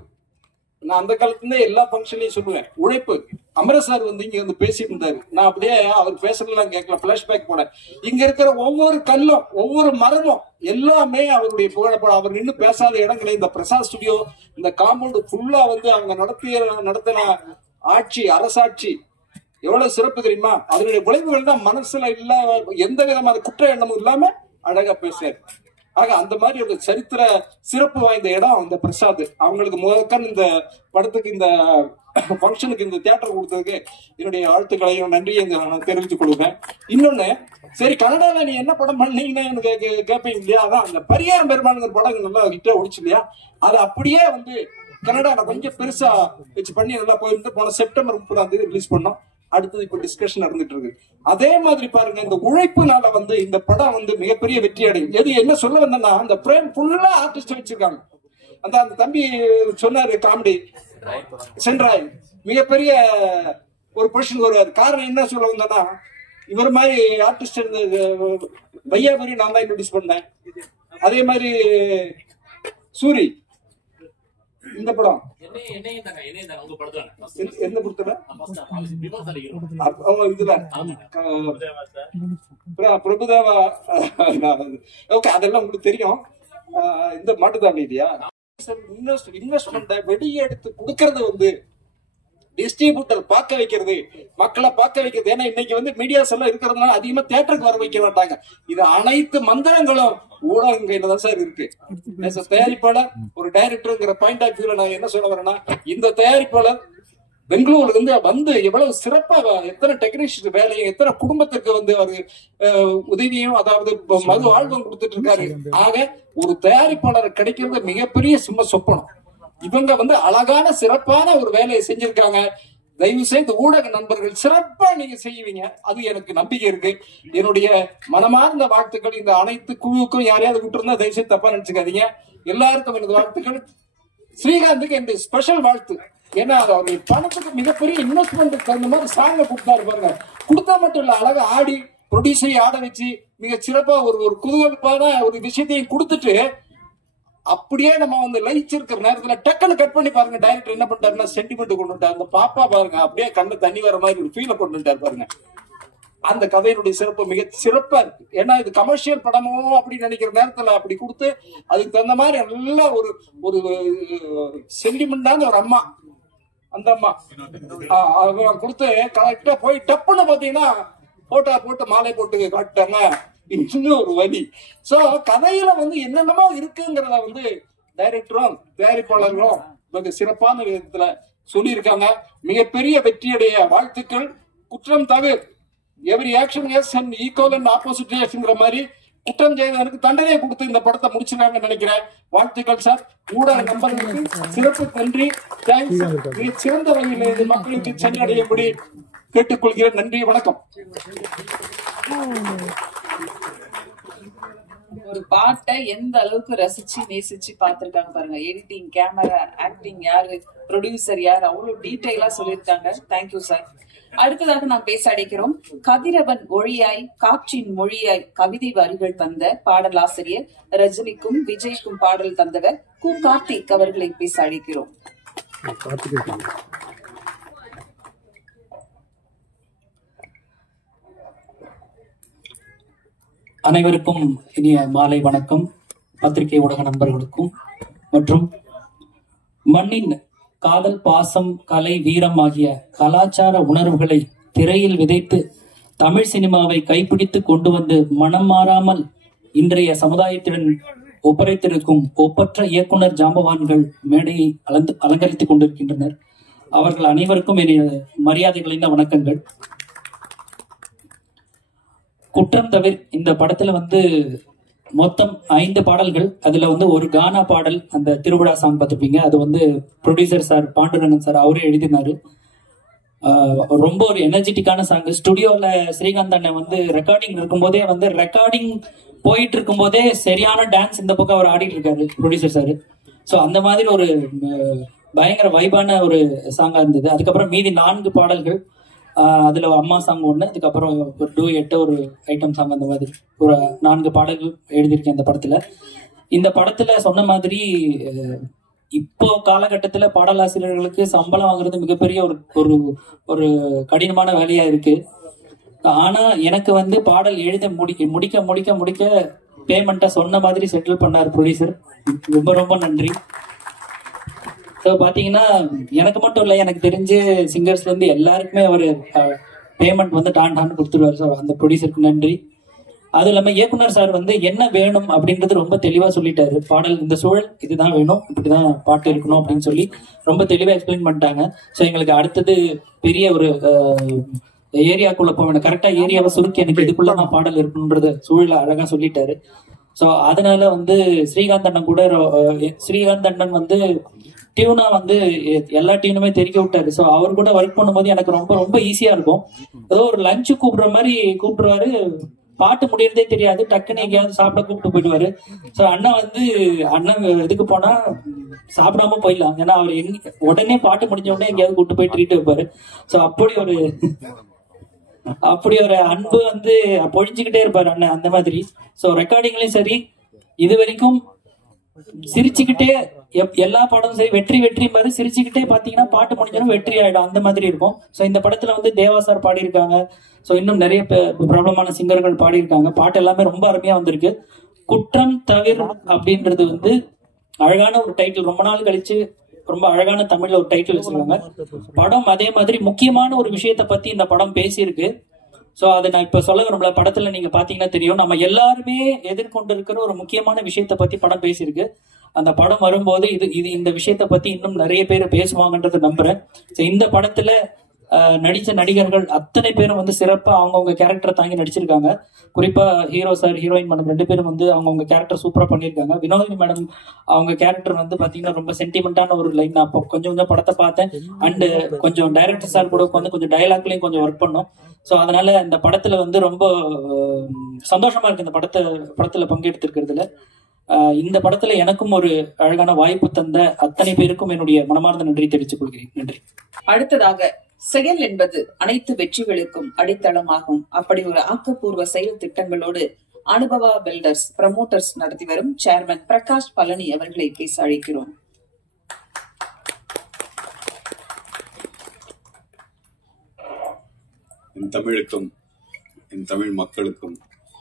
நான் அந்த காலத்துல எல்லா ஃபங்க்ஷன்லயும் சொல்லுவேன், உழைப்பு. அமரர் சார் வந்து இங்க வந்து பேசிட்டு இருந்தாரு. நான் அப்படியே அவர் பேசுறதெல்லாம் கேட்கல, பிளாஷ்பேக் போனேன். இங்க இருக்கிற ஒவ்வொரு கல்லும் ஒவ்வொரு மரமும் எல்லாமே அவருடைய புகழப்படம். அவர் நின்று பேசாத இடங்களே இந்த பிரசாத் ஸ்டுடியோ, இந்த காம்பவுண்ட் ஃபுல்லா வந்து அவங்க நடத்தின ஆட்சி, அரசாட்சி எவ்வளவு சிறப்பு தெரியுமா? அதனுடைய விளைவுகள் தான் மனசுல இல்ல, எந்த விதமான குற்ற எண்ணமும் இல்லாம அழகா பேசுறாரு. ஆக அந்த மாதிரி ஒரு சரித்திர சிறப்பு வாய்ந்த இடம் இந்த பிரசாத். அவங்களுக்கு முதற்கண் இந்த படத்துக்கு, இந்த ஃபங்க்ஷனுக்கு, இந்த தியேட்டர் கொடுத்ததுக்கு என்னுடைய வாழ்த்துக்களையும் நன்றியை நான் தெரிவித்துக் கொள்வேன். இன்னொன்னு, சரி கனடால நீ என்ன படம் பண்ணீங்கன்னு கேட்பீங்க இல்லையா? அதான் அந்த பரியாரம் பெருமானுங்கிற படம் நல்லா ஹிட்டா ஓடிச்சு இல்லையா? அது அப்படியே வந்து கனடால கொஞ்சம் பெருசா வச்சு பண்ணி நல்லா போயிருந்து போன செப்டம்பர் 30 ரிலீஸ் பண்ணோம். அடுத்தது இப்ப டிஸ்கஷன் நடந்துட்டு இருக்கு. அதே மாதிரி பாருங்க, இந்த உழைப்புனால வந்து இந்த படம் வந்து மிகப்பெரிய வெற்றி அடையும். எது என்ன சொல்ல வந்தேன்னா, அந்த பிரேம் ஃபுல்லா ஆர்டிஸ்ட் வச்சிருக்காங்க. அந்த தம்பி சொன்னாரு காமெடி சென்றாய் மிகப்பெரிய ஒரு பொசிஷன் வருவார். காரணம் என்ன சொல்ல வந்தேன்னா, இவர் மாதிரி ஆர்டிஸ்ட் பையாபுரி நான் தான் இன்ட்ரோடியூஸ் பண்ணேன். அதே மாதிரி சூரி இந்த படம் எந்த படத்துல இதுல பிரபுதேவா, ஓகே அதெல்லாம் உங்களுக்கு தெரியும். இந்த மாட்டுதான் இல்லையா? இன்வெஸ்ட்மெண்ட் வெளியே எடுத்து கொடுக்கறது வந்து டிஸ்ட்ரிபியூட்டர் பார்க்க வைக்கிறது, மக்களை பார்க்க வைக்கிறது. ஏன்னா இன்னைக்கு வந்து மீடியாஸ் எல்லாம் இருக்கிறதுனால அதிகமா தியேட்டருக்கு வர வைக்க மாட்டாங்க. இது அனைத்து மந்திரங்களும் ஊடகங்கள்ல தான் சார் இருக்கு. தயாரிப்பாளர் ஒரு டைரக்டருங்கிற பாயிண்ட் ஆஃப் வியூல நான் என்ன சொல்ல வரேன்னா, இந்த தயாரிப்பாளர் பெங்களூர்ல இருந்து வந்து எவ்வளவு சிறப்பா எத்தனை டெக்னீஷியன் வேலையும் எத்தனை குடும்பத்துக்கு வந்து அவரு உதவியும், அதாவது மது ஆல்பம் கொடுத்துட்டு இருக்காரு. ஆக ஒரு தயாரிப்பாளர் கிடைக்கிறது மிகப்பெரிய சொப்பனம். இவங்க வந்து அழகான சிறப்பான ஒரு வேலையை செஞ்சிருக்காங்க. தயவு செய்து ஊடக நண்பர்கள் சிறப்பா நீங்க செய்வீங்க, அது எனக்கு நம்பிக்கை இருக்கு. என்னுடைய மனமார்ந்த வாழ்த்துக்கள் இந்த அனைத்து குழுவுக்கும். யாரையாவது விட்டுருந்தா தயவு செய்து தப்பா நினைச்சுக்காதீங்க. எல்லாருக்கும் எனது வாழ்த்துக்கள். ஸ்ரீகாந்துக்கு என்னுடைய ஸ்பெஷல் வாழ்த்து. ஏன்னா அவருடைய பணத்துக்கு மிகப்பெரிய இன்வெஸ்ட்மெண்ட் தகுந்த மாதிரி சாங்க கொடுத்தாரு பாருங்க. கொடுத்தா மட்டும் இல்ல, அழகா ஆடி ப்ரொடியூசரை ஆட வச்சு மிக சிறப்பா ஒரு குதூகலிப்பான ஒரு விஷயத்தையும் கொடுத்துட்டு, அப்படியே நம்ம வந்து லயிச்சிருக்கிற நேரத்துல டக்குன்னு கட் பண்ணி பாருங்க. டைரக்டர் என்ன பண்ணிட்டாருன்னா சென்டிமெண்ட் கொண்டு வந்துட்டாரு. அந்த பாப்பா பாருங்க அப்படியே கண்ணு தண்ணி வர மாதிரி ஒரு ஃபீலை கொண்டு வந்துட்டாரு பாருங்க. அந்த கதையினுடைய சிறப்பு மிக சிறப்பா இருக்கு. ஏன்னா இது கமர்ஷியல் படமோ அப்படின்னு நினைக்கிற நேரத்துல அப்படி கொடுத்து அதுக்கு தகுந்த மாதிரி நல்ல ஒரு சென்டிமெண்டான ஒரு அம்மா, அந்த அம்மா கொடுத்து கரெக்டா போய் டப்புன்னு பாத்தீங்கன்னா போட்டா போட்டு மாலை போட்டு காட்டாங்க. இன்னும் ஒரு வழி. சோ கதையில வந்து என்னென்னமோ இருக்குங்கிறத வந்து டைரக்டரும் தயாரிப்பாளர்களும் மிக சிறப்பான விதத்துல சொல்லியிருக்காங்க. மிகப்பெரிய வெற்றியுடைய வாழ்த்துக்கள். குற்றம் தவிர every action is and equal and opposite ரியாக்ஷன்ங்கிற மாதிரி குற்றம் செய்தவனுக்கு தண்டனையை கொடுத்து இந்த படத்தை முடிச்சிருக்காங்கன்னு நினைக்கிறேன். வாழ்த்துக்கள் சார். ஊடக நண்பர்களுக்கு சிறப்பு நன்றி. தேங்க்ஸ். மிக சிறந்த வகையில் இது மக்களுக்கு சென்றடையும்படி கேட்டுக்கொள்கிறேன். நன்றி, வணக்கம். ஒரு பாட்டை எந்த அளவுக்கு ரசிச்சு நேசிச்சு பார்த்திருக்காங்க பாருங்க. எடிட்டிங், கேமரா, ஆக்டிங் யாரு, ப்ரொடியூசர் யாரு, அவ்வளவு டீடைலா சொல்லியிருக்காங்க. Thank you sir. அடுத்ததாக நாம் பேச அடைக்கிறோம். கதிரவன் ஒளியாய் காற்றின் மொழியாய் கவிதை வரிகள் தந்த பாடலாசிரியர் ரஜினிக்கும் விஜய்க்கும் பாடல் தந்தவர் கு கார்த்திக் அவர்களை பேச அழைக்கிறோம். அனைவருக்கும் இனிய மாலை வணக்கம். பத்திரிகை ஊடக நண்பர்களுக்கும் மற்றும் மண்ணின் காதல், பாசம், கலை, வீரம் ஆகிய கலாச்சார உணர்வுகளை திரையில் விதைத்து தமிழ் சினிமாவை கைப்பிடித்து கொண்டு வந்து மனம் மாறாமல் இன்றைய சமுதாயத்துடன் ஒப்படைத்திருக்கும் ஒப்பற்ற இயக்குனர் ஜாம்பவான்கள் மேடையை அலங்கரித்துக் கொண்டிருக்கின்றனர். அவர்கள் அனைவருக்கும் என்னுடைய மரியாதை கலைந்த வணக்கங்கள். குற்றம் தவிர இந்த படத்துல வந்து மொத்தம் 5 பாடல்கள். அதுல வந்து ஒரு கானா பாடல், அந்த திருவிழா சாங் பார்த்துருப்பீங்க, அது வந்து ப்ரொடியூசர் சார் பாண்டுரங்கன் சார் அவரே எழுதினாரு. ரொம்ப ஒரு எனர்ஜெட்டிக்கான சாங். ஸ்டுடியோல ஸ்ரீகாந்த் அண்ணன் வந்து ரெக்கார்டிங் இருக்கும்போதே வந்து ரெக்கார்டிங் போயிட்டு இருக்கும் போதே சரியான டான்ஸ் இந்த பக்கம் அவர் ஆடிட்டு இருக்காரு ப்ரொடியூசர் சார். ஸோ அந்த மாதிரி ஒரு பயங்கர வைபான ஒரு சாங்கா இருந்தது. அதுக்கப்புறம் மீதி 4 பாடல்கள், அதுல அம்மா சாங் ஒண்ணு, அதுக்கப்புறம் ஒரு டூயட், ஒரு ஐட்டம் சாங், அந்த மாதிரி ஒரு 4 பாடல்கள் எழுதியிருக்கேன் இந்த படத்துல. இந்த படத்துல சொன்ன மாதிரி இப்போ காலகட்டத்துல பாடலாசிரியர்களுக்கு சம்பளம் வாங்குறது மிகப்பெரிய ஒரு ஒரு கடினமான வேலையா இருக்கு. ஆனா எனக்கு வந்து பாடல் எழுத முடிக்க பேமெண்ட்டை சொன்ன மாதிரி செட்டில் பண்ணார் ப்ரொடியூசர். ரொம்ப ரொம்ப நன்றி. ஸோ பார்த்தீங்கன்னா எனக்கு மட்டும் இல்லை, எனக்கு தெரிஞ்சு சிங்கர்ஸ்ல இருந்து எல்லாருக்குமே அவர் பேமெண்ட் வந்து டான்னு கொடுத்துருவாரு. ஸோ அந்த ப்ரொடியூசருக்கு நன்றி. அதுவும் இல்லாமல் இயக்குனர் சார் வந்து என்ன வேணும் அப்படின்றது ரொம்ப தெளிவாக சொல்லிட்டாரு. பாடல் இந்த சூழல் இதுதான் வேணும், இப்படிதான் பாட்டு இருக்கணும் அப்படின்னு சொல்லி ரொம்ப தெளிவாக எக்ஸ்பிளைன் பண்ணிட்டாங்க. ஸோ எங்களுக்கு அடுத்தது பெரிய ஒரு ஏரியாக்குள்ள போவேன், கரெக்டாக ஏரியாவை சுருக்கி எனக்கு இதுக்குள்ள நான் பாடல் இருக்கணுன்றது சூழலை அழகாக சொல்லிட்டாரு. ஸோ அதனால வந்து ஸ்ரீகாந்த் அண்ணன் வந்து டியூனா வந்து எல்லா டியூனுமே தெரிக்க விட்டாரு. ஸோ அவர் கூட ஒர்க் பண்ணும்போது எனக்கு ரொம்ப ரொம்ப ஈஸியா இருக்கும். ஏதோ ஒரு லஞ்சு கூப்பிடுற மாதிரி கூப்பிடுவாரு, பாட்டு முடியறதே தெரியாது, டக்குன்னு எங்கேயாவது சாப்பிட கூப்பிட்டு போயிடுவாரு. ஸோ அண்ணன் இதுக்கு போனா சாப்பிடாம போயிடலாம், ஏன்னா அவர் உடனே பாட்டு முடிஞ்ச உடனே எங்கேயாவது கூப்பிட்டு போய் ட்ரீட் வைப்பாரு. ஸோ அப்படி ஒரு அன்பு வந்து பொழிஞ்சுக்கிட்டே இருப்பாரு அண்ணன், அந்த மாதிரி. ஸோ ரெக்கார்டிங்லயும் சரி, இது வரைக்கும் சிரிச்சுக்கிட்டே எல்லா பாடமும் சரி, வெற்றி மாதிரி சிரிச்சுக்கிட்டே பாத்தீங்கன்னா பாட்டு முடிஞ்சாலும் வெற்றி ஆயிடும், அந்த மாதிரி இருக்கும். ஸோ இந்த படத்துல வந்து தேவா சார் பாடியிருக்காங்க. ஸோ இன்னும் நிறைய பிரபலமான சிங்கர்கள் பாடியிருக்காங்க. பாட்டு எல்லாமே ரொம்ப அருமையா வந்திருக்கு. குற்றம் தவிர அப்படின்றது வந்து அழகான ஒரு டைட்டில், ரொம்ப நாள் கழிச்சு ரொம்ப அழகான தமிழ்ல ஒரு டைட்டில் வச்சிருக்காங்க. படம் அதே மாதிரி முக்கியமான ஒரு விஷயத்த பத்தி இந்த படம் பேசியிருக்கு. சோ அதை நான் இப்ப சொல்ல விரும்பல. படத்துல நீங்க பாத்தீங்கன்னா தெரியும், நம்ம எல்லாருமே எதிர்கொண்டு இருக்கிற ஒரு முக்கியமான விஷயத்த பத்தி படம் பேசியிருக்கு. அந்த படம் வரும்போது இந்த விஷயத்த பத்தி இன்னும் நிறைய பேர் பேசுவாங்கன்றத நம்புறேன். இந்த படத்துல நடித்த நடிகர்கள் அத்தனை பேரும் வந்து சிறப்பாக அவங்கவுங்க கேரக்டரை தாங்கி நடிச்சிருக்காங்க. குறிப்பா ஹீரோ சார், ஹீரோயின் மேடம் 2 பேரும் வந்து அவங்கவுங்க கேரக்டர் சூப்பரா பண்ணியிருக்காங்க. வினோதினி மேடம் அவங்க கேரக்டர் வந்து பாத்தீங்கன்னா ரொம்ப சென்டிமெண்டான ஒரு லைன். நான் அப்போ கொஞ்சம் படத்தை பார்த்தேன். அண்ட் கொஞ்சம் டைரக்டர் சார் கூட வந்து கொஞ்சம் டயலாக்லயும் கொஞ்சம் ஒர்க் பண்ணோம். ஸோ அதனால இந்த படத்துல வந்து ரொம்ப சந்தோஷமா இருக்கு இந்த படத்துல பங்கெடுத்திருக்கிறதுல. இந்த படத்துல எனக்கும் ஒரு அழகான வாய்ப்பு தந்த அத்தனை பேருக்கும் என்னுடைய மனமார்ந்த நன்றி தெரிவித்துக் கொள்கிறேன். நன்றி. அடுத்ததாக, செயல் என்பது அனைத்து வெற்றிகளுக்கும் அடித்தளமாகும். அப்படி ஒரு ஆக்கப்பூர்வ செயல் திட்டங்களோடு அனுபவா பில்டர்ஸ் ப்ரமோட்டர்ஸ் நடத்தி வரும் சேர்மன் பிரகாஷ் பழனி அவர்களை பேச அழைக்கிறோம். என் தமிழுக்கும் என் தமிழ் மக்களுக்கும்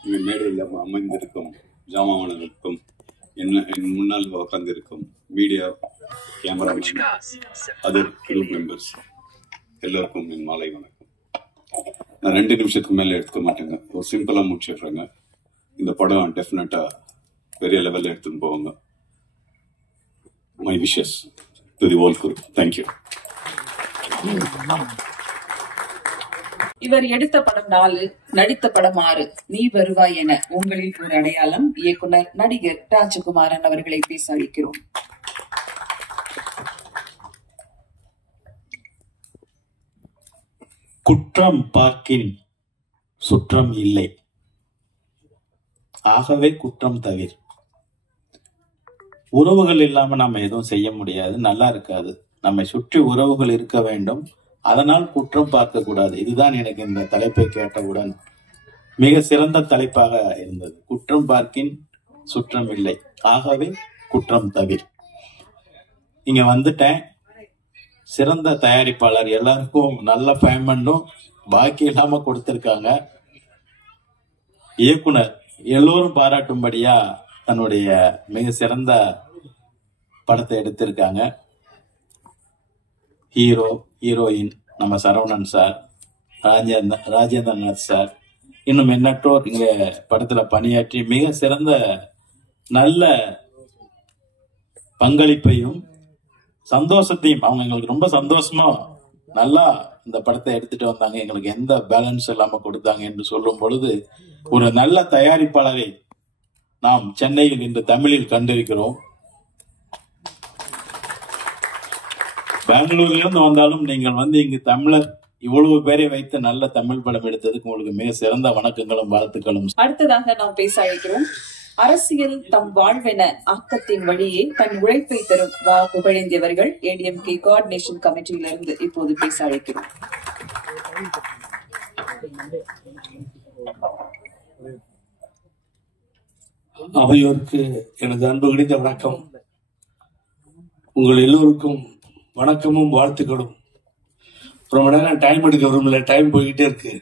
இங்கு மேடையில் அமைந்திருக்கும் ஜாமான்களுக்கும் என் முன்னால் உட்கார்ந்திருக்கும் media cameraman other group members எல்லோருக்கும் என் மாலை வணக்கம். நான் 2 நிமிஷத்துக்கு மேலே எடுத்துக்க மாட்டேங்க, ஒரு சிம்பிளாக முடிச்சிடுறேங்க. இந்த படம் டெஃபினட்டா பெரிய லெவலில் எடுத்துன்னு போவாங்க. My wishes to the whole group. Thank you. இவர் எடுத்த படம் 4, நடித்த படம் 6. நீ வருவாய் என உங்களில் ஒரு அடையாளம். இயக்குனர் நடிகர் ராஜகுமாரன் அவர்களை பேச அழைக்கிறோம். குற்றம் பார்க்கின் சுற்றம் இல்லை, ஆகவே குற்றம் தவிர. உறவுகள் இல்லாம நம்ம எதுவும் செய்ய முடியாது, நல்லா இருக்காது. நம்மை சுற்றி உறவுகள் இருக்க வேண்டும், அதனால் குற்றம் பார்க்க கூடாது. இதுதான் எனக்கு இந்த தலைப்பை கேட்டவுடன் மிக சிறந்த தலைப்பாக இருந்தது. குற்றம் பார்க்கின் சுற்றம் இல்லை, ஆகவே குற்றம் தவிர. இங்க வந்துட்டேன். சிறந்த தயாரிப்பாளர், எல்லாருக்கும் நல்ல பேமெண்டும் பாக்கி இல்லாம கொடுத்திருக்காங்க. இயக்குனர் எல்லோரும் பாராட்டும்படியா தன்னுடைய மிக சிறந்த படத்தை எடுத்திருக்காங்க. ஹீரோ, ஹீரோயின் நம்ம சரவணன் சார், ராஜேந்திரநாத் சார், இன்னும் எண்ணற்றோர் இங்க படத்துல பணியாற்றி மிக சிறந்த நல்ல பங்களிப்பையும் சந்தோஷத்தையும் அவங்க எங்களுக்கு ரொம்ப சந்தோஷமா நல்லா இந்த படத்தை எடுத்துட்டு வந்தாங்க. எங்களுக்கு எந்த பேலன்ஸ் இல்லாம கொடுத்தாங்க என்று சொல்லும் பொழுது ஒரு நல்ல தயாரிப்பாளரை நாம் சென்னையில் இன்று தமிழில் கண்டிருக்கிறோம். பெங்களூர்ல இருந்து வந்தாலும் நீங்கள் வந்து இங்கு தமிழர் இவ்வளவு பேரை வைத்து நல்ல தமிழ் படம் எடுத்ததுக்கு உங்களுக்கு மிக சிறந்த வணக்கங்களும் வாழ்த்துக்களும். அடுத்ததாக நாம் பேச அழைக்கிறோம். அரசியல் தம் வாழ்வென ஆக்கத்தின் வழியே தன் உழைப்பை தரும் வா புகழேந்தியவர்கள் ஏடிஎம்கே கோஆர்டினேஷன் கமிட்டியிலிருந்து இப்போது பேச அழைக்கிறோம். அவையோருக்கு எனது அன்பு கிடைத்த வணக்கம். உங்கள் எல்லோருக்கும் வணக்கமும் வாழ்த்துக்களும். ரொம்ப நேரம் டைம் எடுக்க விரும்பல, டைம் போய்கிட்டே இருக்கு.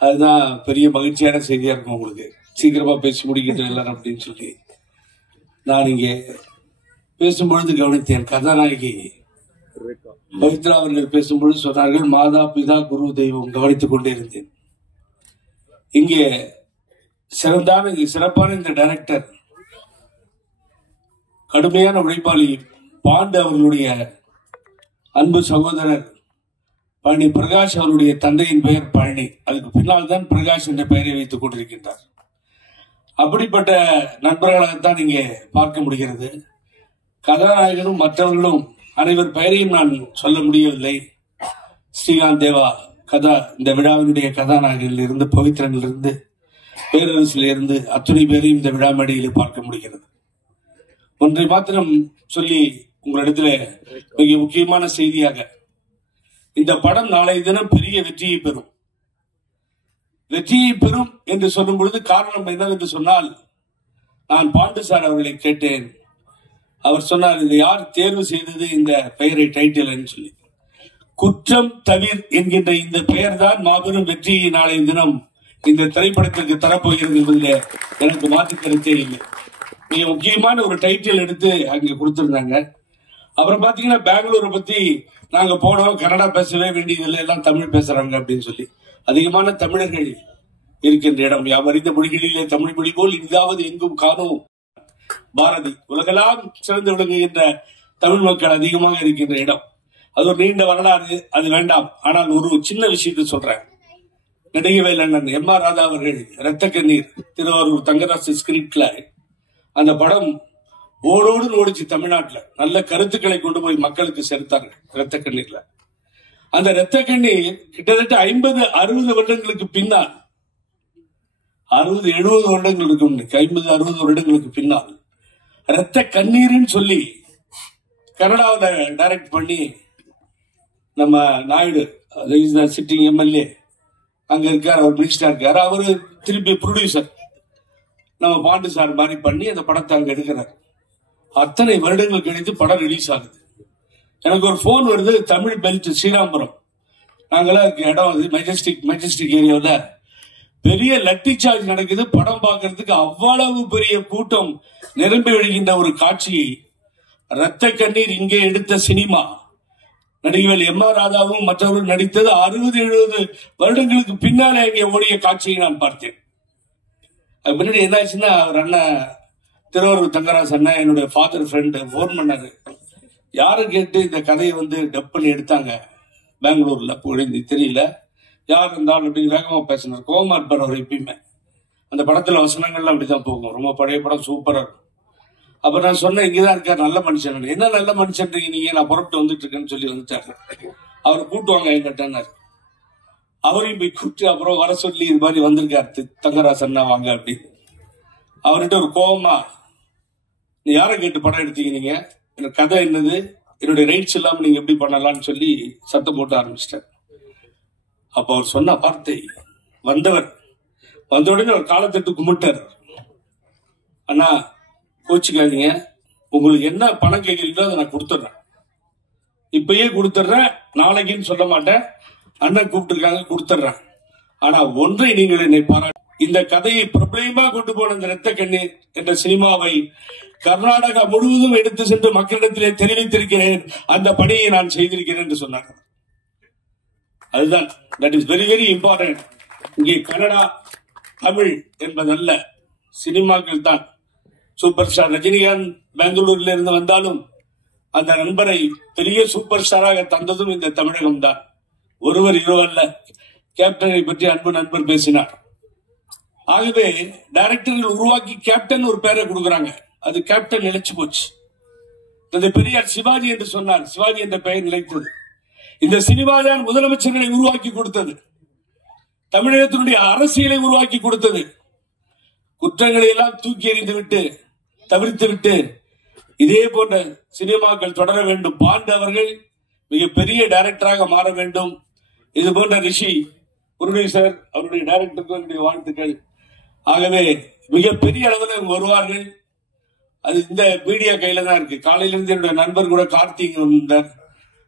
அதுதான் பெரிய மகிழ்ச்சியான செய்தியா இருக்கும். உங்களுக்கு சீக்கிரமா பேசி முடிக்கிட்டு எல்லாரும் அப்படின்னு சொல்லி நான் இங்கே பேசும்பொழுது கவனித்தேன். கதாநாயகி பவித்ரா அவர்கள் பேசும்பொழுது சொன்னார்கள், மாதா பிதா குரு தெய்வம். கவனித்துக் கொண்டே இருந்தேன். இங்கே சிறப்பான இந்த டைரக்டர், கடுமையான உழைப்பாளி பாண்டு அவர்களுடைய அன்பு சகோதரர் பழனி பிரகாஷ் அவருடைய தந்தையின் பெயர் பழனி. அதுக்கு பின்னால் தான் பிரகாஷ் என்ற பெயரை வைத்துக் கொண்டிருக்கின்றார். அப்படிப்பட்ட நண்பர்களாகத்தான் இங்கே பார்க்க முடிகிறது. கதாநாயகனும் மற்றவர்களும் அனைவர் பெயரையும் நான் சொல்ல முடியவில்லை. ஸ்ரீகாந்த் தேவா இந்த விழாவினுடைய கதாநாயகனில் இருந்து, பவித்ரனிலிருந்து, பேரரசிலிருந்து அத்துணை பேரையும் இந்த விழா மேடையில் பார்க்க முடிகிறது. ஒன்றை மாத்திரம் சொல்லி உங்களிடத்துல மிக முக்கியமான செய்தியாக, இந்த படம் நாளைய தினம் பெரிய வெற்றியை பெறும். வெற்றியை பெறும் என்று சொல்லும் பொழுது காரணம் என்னவென்று சொன்னால், நான் பாண்டு சார் அவர்களை கேட்டேன். அவர் சொன்னார், இதை யார் தேர்வு செய்தது இந்த பெயரை டைட்டில் சொல்லி. குற்றம் தவிர என்கின்ற இந்த பெயர் தான் மாபெரும் வெற்றியை நாளைய தினம் இந்த திரைப்படத்திற்கு தரப்போகிறது என்பதில் எனக்கு மாற்று கருத்தே இல்லை. மிக முக்கியமான ஒரு டைட்டில் எடுத்து அங்கே கொடுத்திருந்தாங்க. அப்புறம் பாத்தீங்கன்னா பெங்களூரை பத்தி நாங்க போனோம், கன்னடா பேசவே வேண்டியதில்லை, எல்லாம் தமிழ் பேசுறாங்க அப்படின்னு சொல்லி. அதிகமான தமிழர்கள் இருக்கின்ற இடம். யாம் அறிந்த மொழிகளிலே தமிழ் மொழி போல் இனிதாவது எங்கும் காணோம் பாரதி. உலகெல்லாம் சிறந்து விளங்குகின்ற தமிழ் மக்கள் அதிகமாக இருக்கின்ற இடம். அது ஒரு நீண்ட வரலாறு, அது வேண்டாம். ஆனால் ஒரு சின்ன விஷயத்தை சொல்றேன். நடிகவேல் அண்ணன் M.R. ராதா அவர்கள் இரத்த கண்ணீர் திருவாரூர் தங்கராசு ஸ்கிரிப்ட்ல அந்த படம் ஓடோடு ஓடிச்சு. தமிழ்நாட்டில் நல்ல கருத்துக்களை கொண்டு போய் மக்களுக்கு சேர்த்தாங்க. இரத்த கண்ணீர்ல அந்த இரத்த கண்ணீர் கிட்டத்தட்ட 50-60 வருடங்களுக்கு பின்னால், 60-70 வருடங்களுக்கு 50-60 வருடங்களுக்கு பின்னால் இரத்த கண்ணீர்னு சொல்லி கனடாவில் டைரக்ட் பண்ணி நம்ம நாயுடு சிட்டிங் MLA அங்க இருக்காரு, அவர் மினிஸ்டரா இருக்காரு, அவரு திருப்பி ப்ரொடியூசர் நம்ம பாண்டு சார் மாதிரி பண்ணி அந்த படத்தை அங்க எடுக்கிறார். அத்தனை வருடங்கள் கழித்து படம் ரிலீஸ் ஆகுது. எனக்கு ஒரு போன் வருது, தமிழ் பெல்ட் ஸ்ரீராம்பரம், நாங்களாம் இருக்க இடம் அது மெஜஸ்டிக் ஏரியாவில் பெரிய லட்டி சார்ஜ் நடக்குது. படம் பார்க்கறதுக்கு அவ்வளவு பெரிய கூட்டம் நிரம்பி வழிகின்ற ஒரு காட்சியை இரத்த கண்ணீர் இங்கே எடுத்த சினிமா நடிகர்கள் M.R. ராதாவும் மற்றவர்கள் நடித்தது 60-70 வருடங்களுக்கு பின்னாலே அங்கே ஓடிய காட்சியை நான் பார்த்தேன். அது முன்னாடி என்னாச்சுன்னா, அவர் அண்ணன் திருவாரூர் தங்கராஜ் அண்ணன் என்னுடைய ஃபாதர் ஃப்ரெண்டு போன் பண்ணாரு. யாரும் கேட்டு இந்த கதையை டப் பண்ணி எடுத்தாங்க பெங்களூர்ல, பொழுது தெரியல யார் இருந்தாலும் அப்படின்னு வேகமா பேசினார். கோவமா இருப்பார் அவர் எப்பயுமே. அந்த படத்துல வசனங்கள்லாம் அப்படிதான் போகும். ரொம்ப பழைய படம், சூப்பரா இருக்கும். அப்ப நான் சொன்னேன், இங்கதான் இருக்கார் நல்ல மனுஷன். என்ன நல்ல மனுஷன் நீங்க, நான் புறப்பட்டு வந்துட்டு இருக்கேன்னு சொல்லி வந்துட்டாரு. அவர் கூட்டுவாங்க என்கிட்டனாரு. அவரையும் போய் கூப்பிட்டு அப்புறம் வர சொல்லி இது மாதிரி வந்திருக்காரு தங்கராஜ் அண்ணா வாங்க அப்படின்னு. அவர்கிட்ட ஒரு கோவமா, நீ யாரை கேட்டு படம் எடுத்தீங்க, நீங்க எனக்கு கதை என்னது, என்னுடைய ரைட்ஸ் இல்லாம நீங்க எப்படி பண்ணலாம்னு சொல்லி சத்தம் போட்டு ஆரம்பிச்சிட்டார். அப்ப அவர் சொன்ன வார்த்தை, வந்த உடனே ஒரு காலத்தட்டு கும்பிட்டார். அண்ணா கோச்சிக்காதீங்க, உங்களுக்கு என்ன பணம் கேட்கறீங்களோ அதை நான் கொடுத்துட்றேன், இப்பயே கொடுத்துட்றேன், நாளைக்குன்னு சொல்ல மாட்டேன், அண்ணன் கூப்பிட்டுருக்காங்க கொடுத்துட்றேன். ஆனா ஒன்றை நீங்கள் என்னை பாராட்டு, இந்த கதையை பிரபலமா கொண்டு போன இந்த இரத்த கண்ணீர் என்ற சினிமாவை கர்நாடகா முழுவதும் எடுத்து சென்று மக்களிடத்திலே தெரிவித்திருக்கிறேன், அந்த பணியை நான் செய்திருக்கிறேன் என்று சொன்னார். அதுதான், that is very very important. இங்கே கன்னடா தமிழ் என்பதல்ல, சினிமாக்கள் தான். சூப்பர் ஸ்டார் ரஜினிகாந்த் பெங்களூரில் இருந்து வந்தாலும் அந்த நண்பரை பெரிய சூப்பர் ஸ்டாராக தந்ததும் இந்த தமிழகம் தான். ஒருவர் இருவல்ல. கேப்டனை பற்றி அன்பு நண்பர் பேசினார். ஆகவே டைரக்டர்கள் உருவாக்கி கேப்டன் ஒரு பேரை கொடுக்கறாங்க, அது கேப்டன் நிலைச்சு போச்சு. தந்தை பெரியார் சிவாஜி என்று சொன்னார், சிவாஜி என்ற பெயர் நிலைத்தது. இந்த சினிமா தான் முதலமைச்சர்களை உருவாக்கி கொடுத்தது, தமிழகத்தினுடைய அரசியலை உருவாக்கி கொடுத்தது. குற்றங்களை எல்லாம் தூக்கி எறிந்து விட்டு தவிர்த்து விட்டு இதே போன்ற சினிமாக்கள் தொடர வேண்டும். பாண்டு அவர்கள் மிகப்பெரிய டைரக்டராக மாற வேண்டும். இது போன்ற ரிஷி ப்ரொடியூசர் அவருடைய டைரக்டருக்கு என்னுடைய வாழ்த்துக்கள். ஆகவே மிகப்பெரிய அளவில் வருவார்கள். அது இந்த மீடியா கையில தான் இருக்கு. காலையிலிருந்து என்னுடைய நண்பர் கூட கார்த்திக் வந்தார்.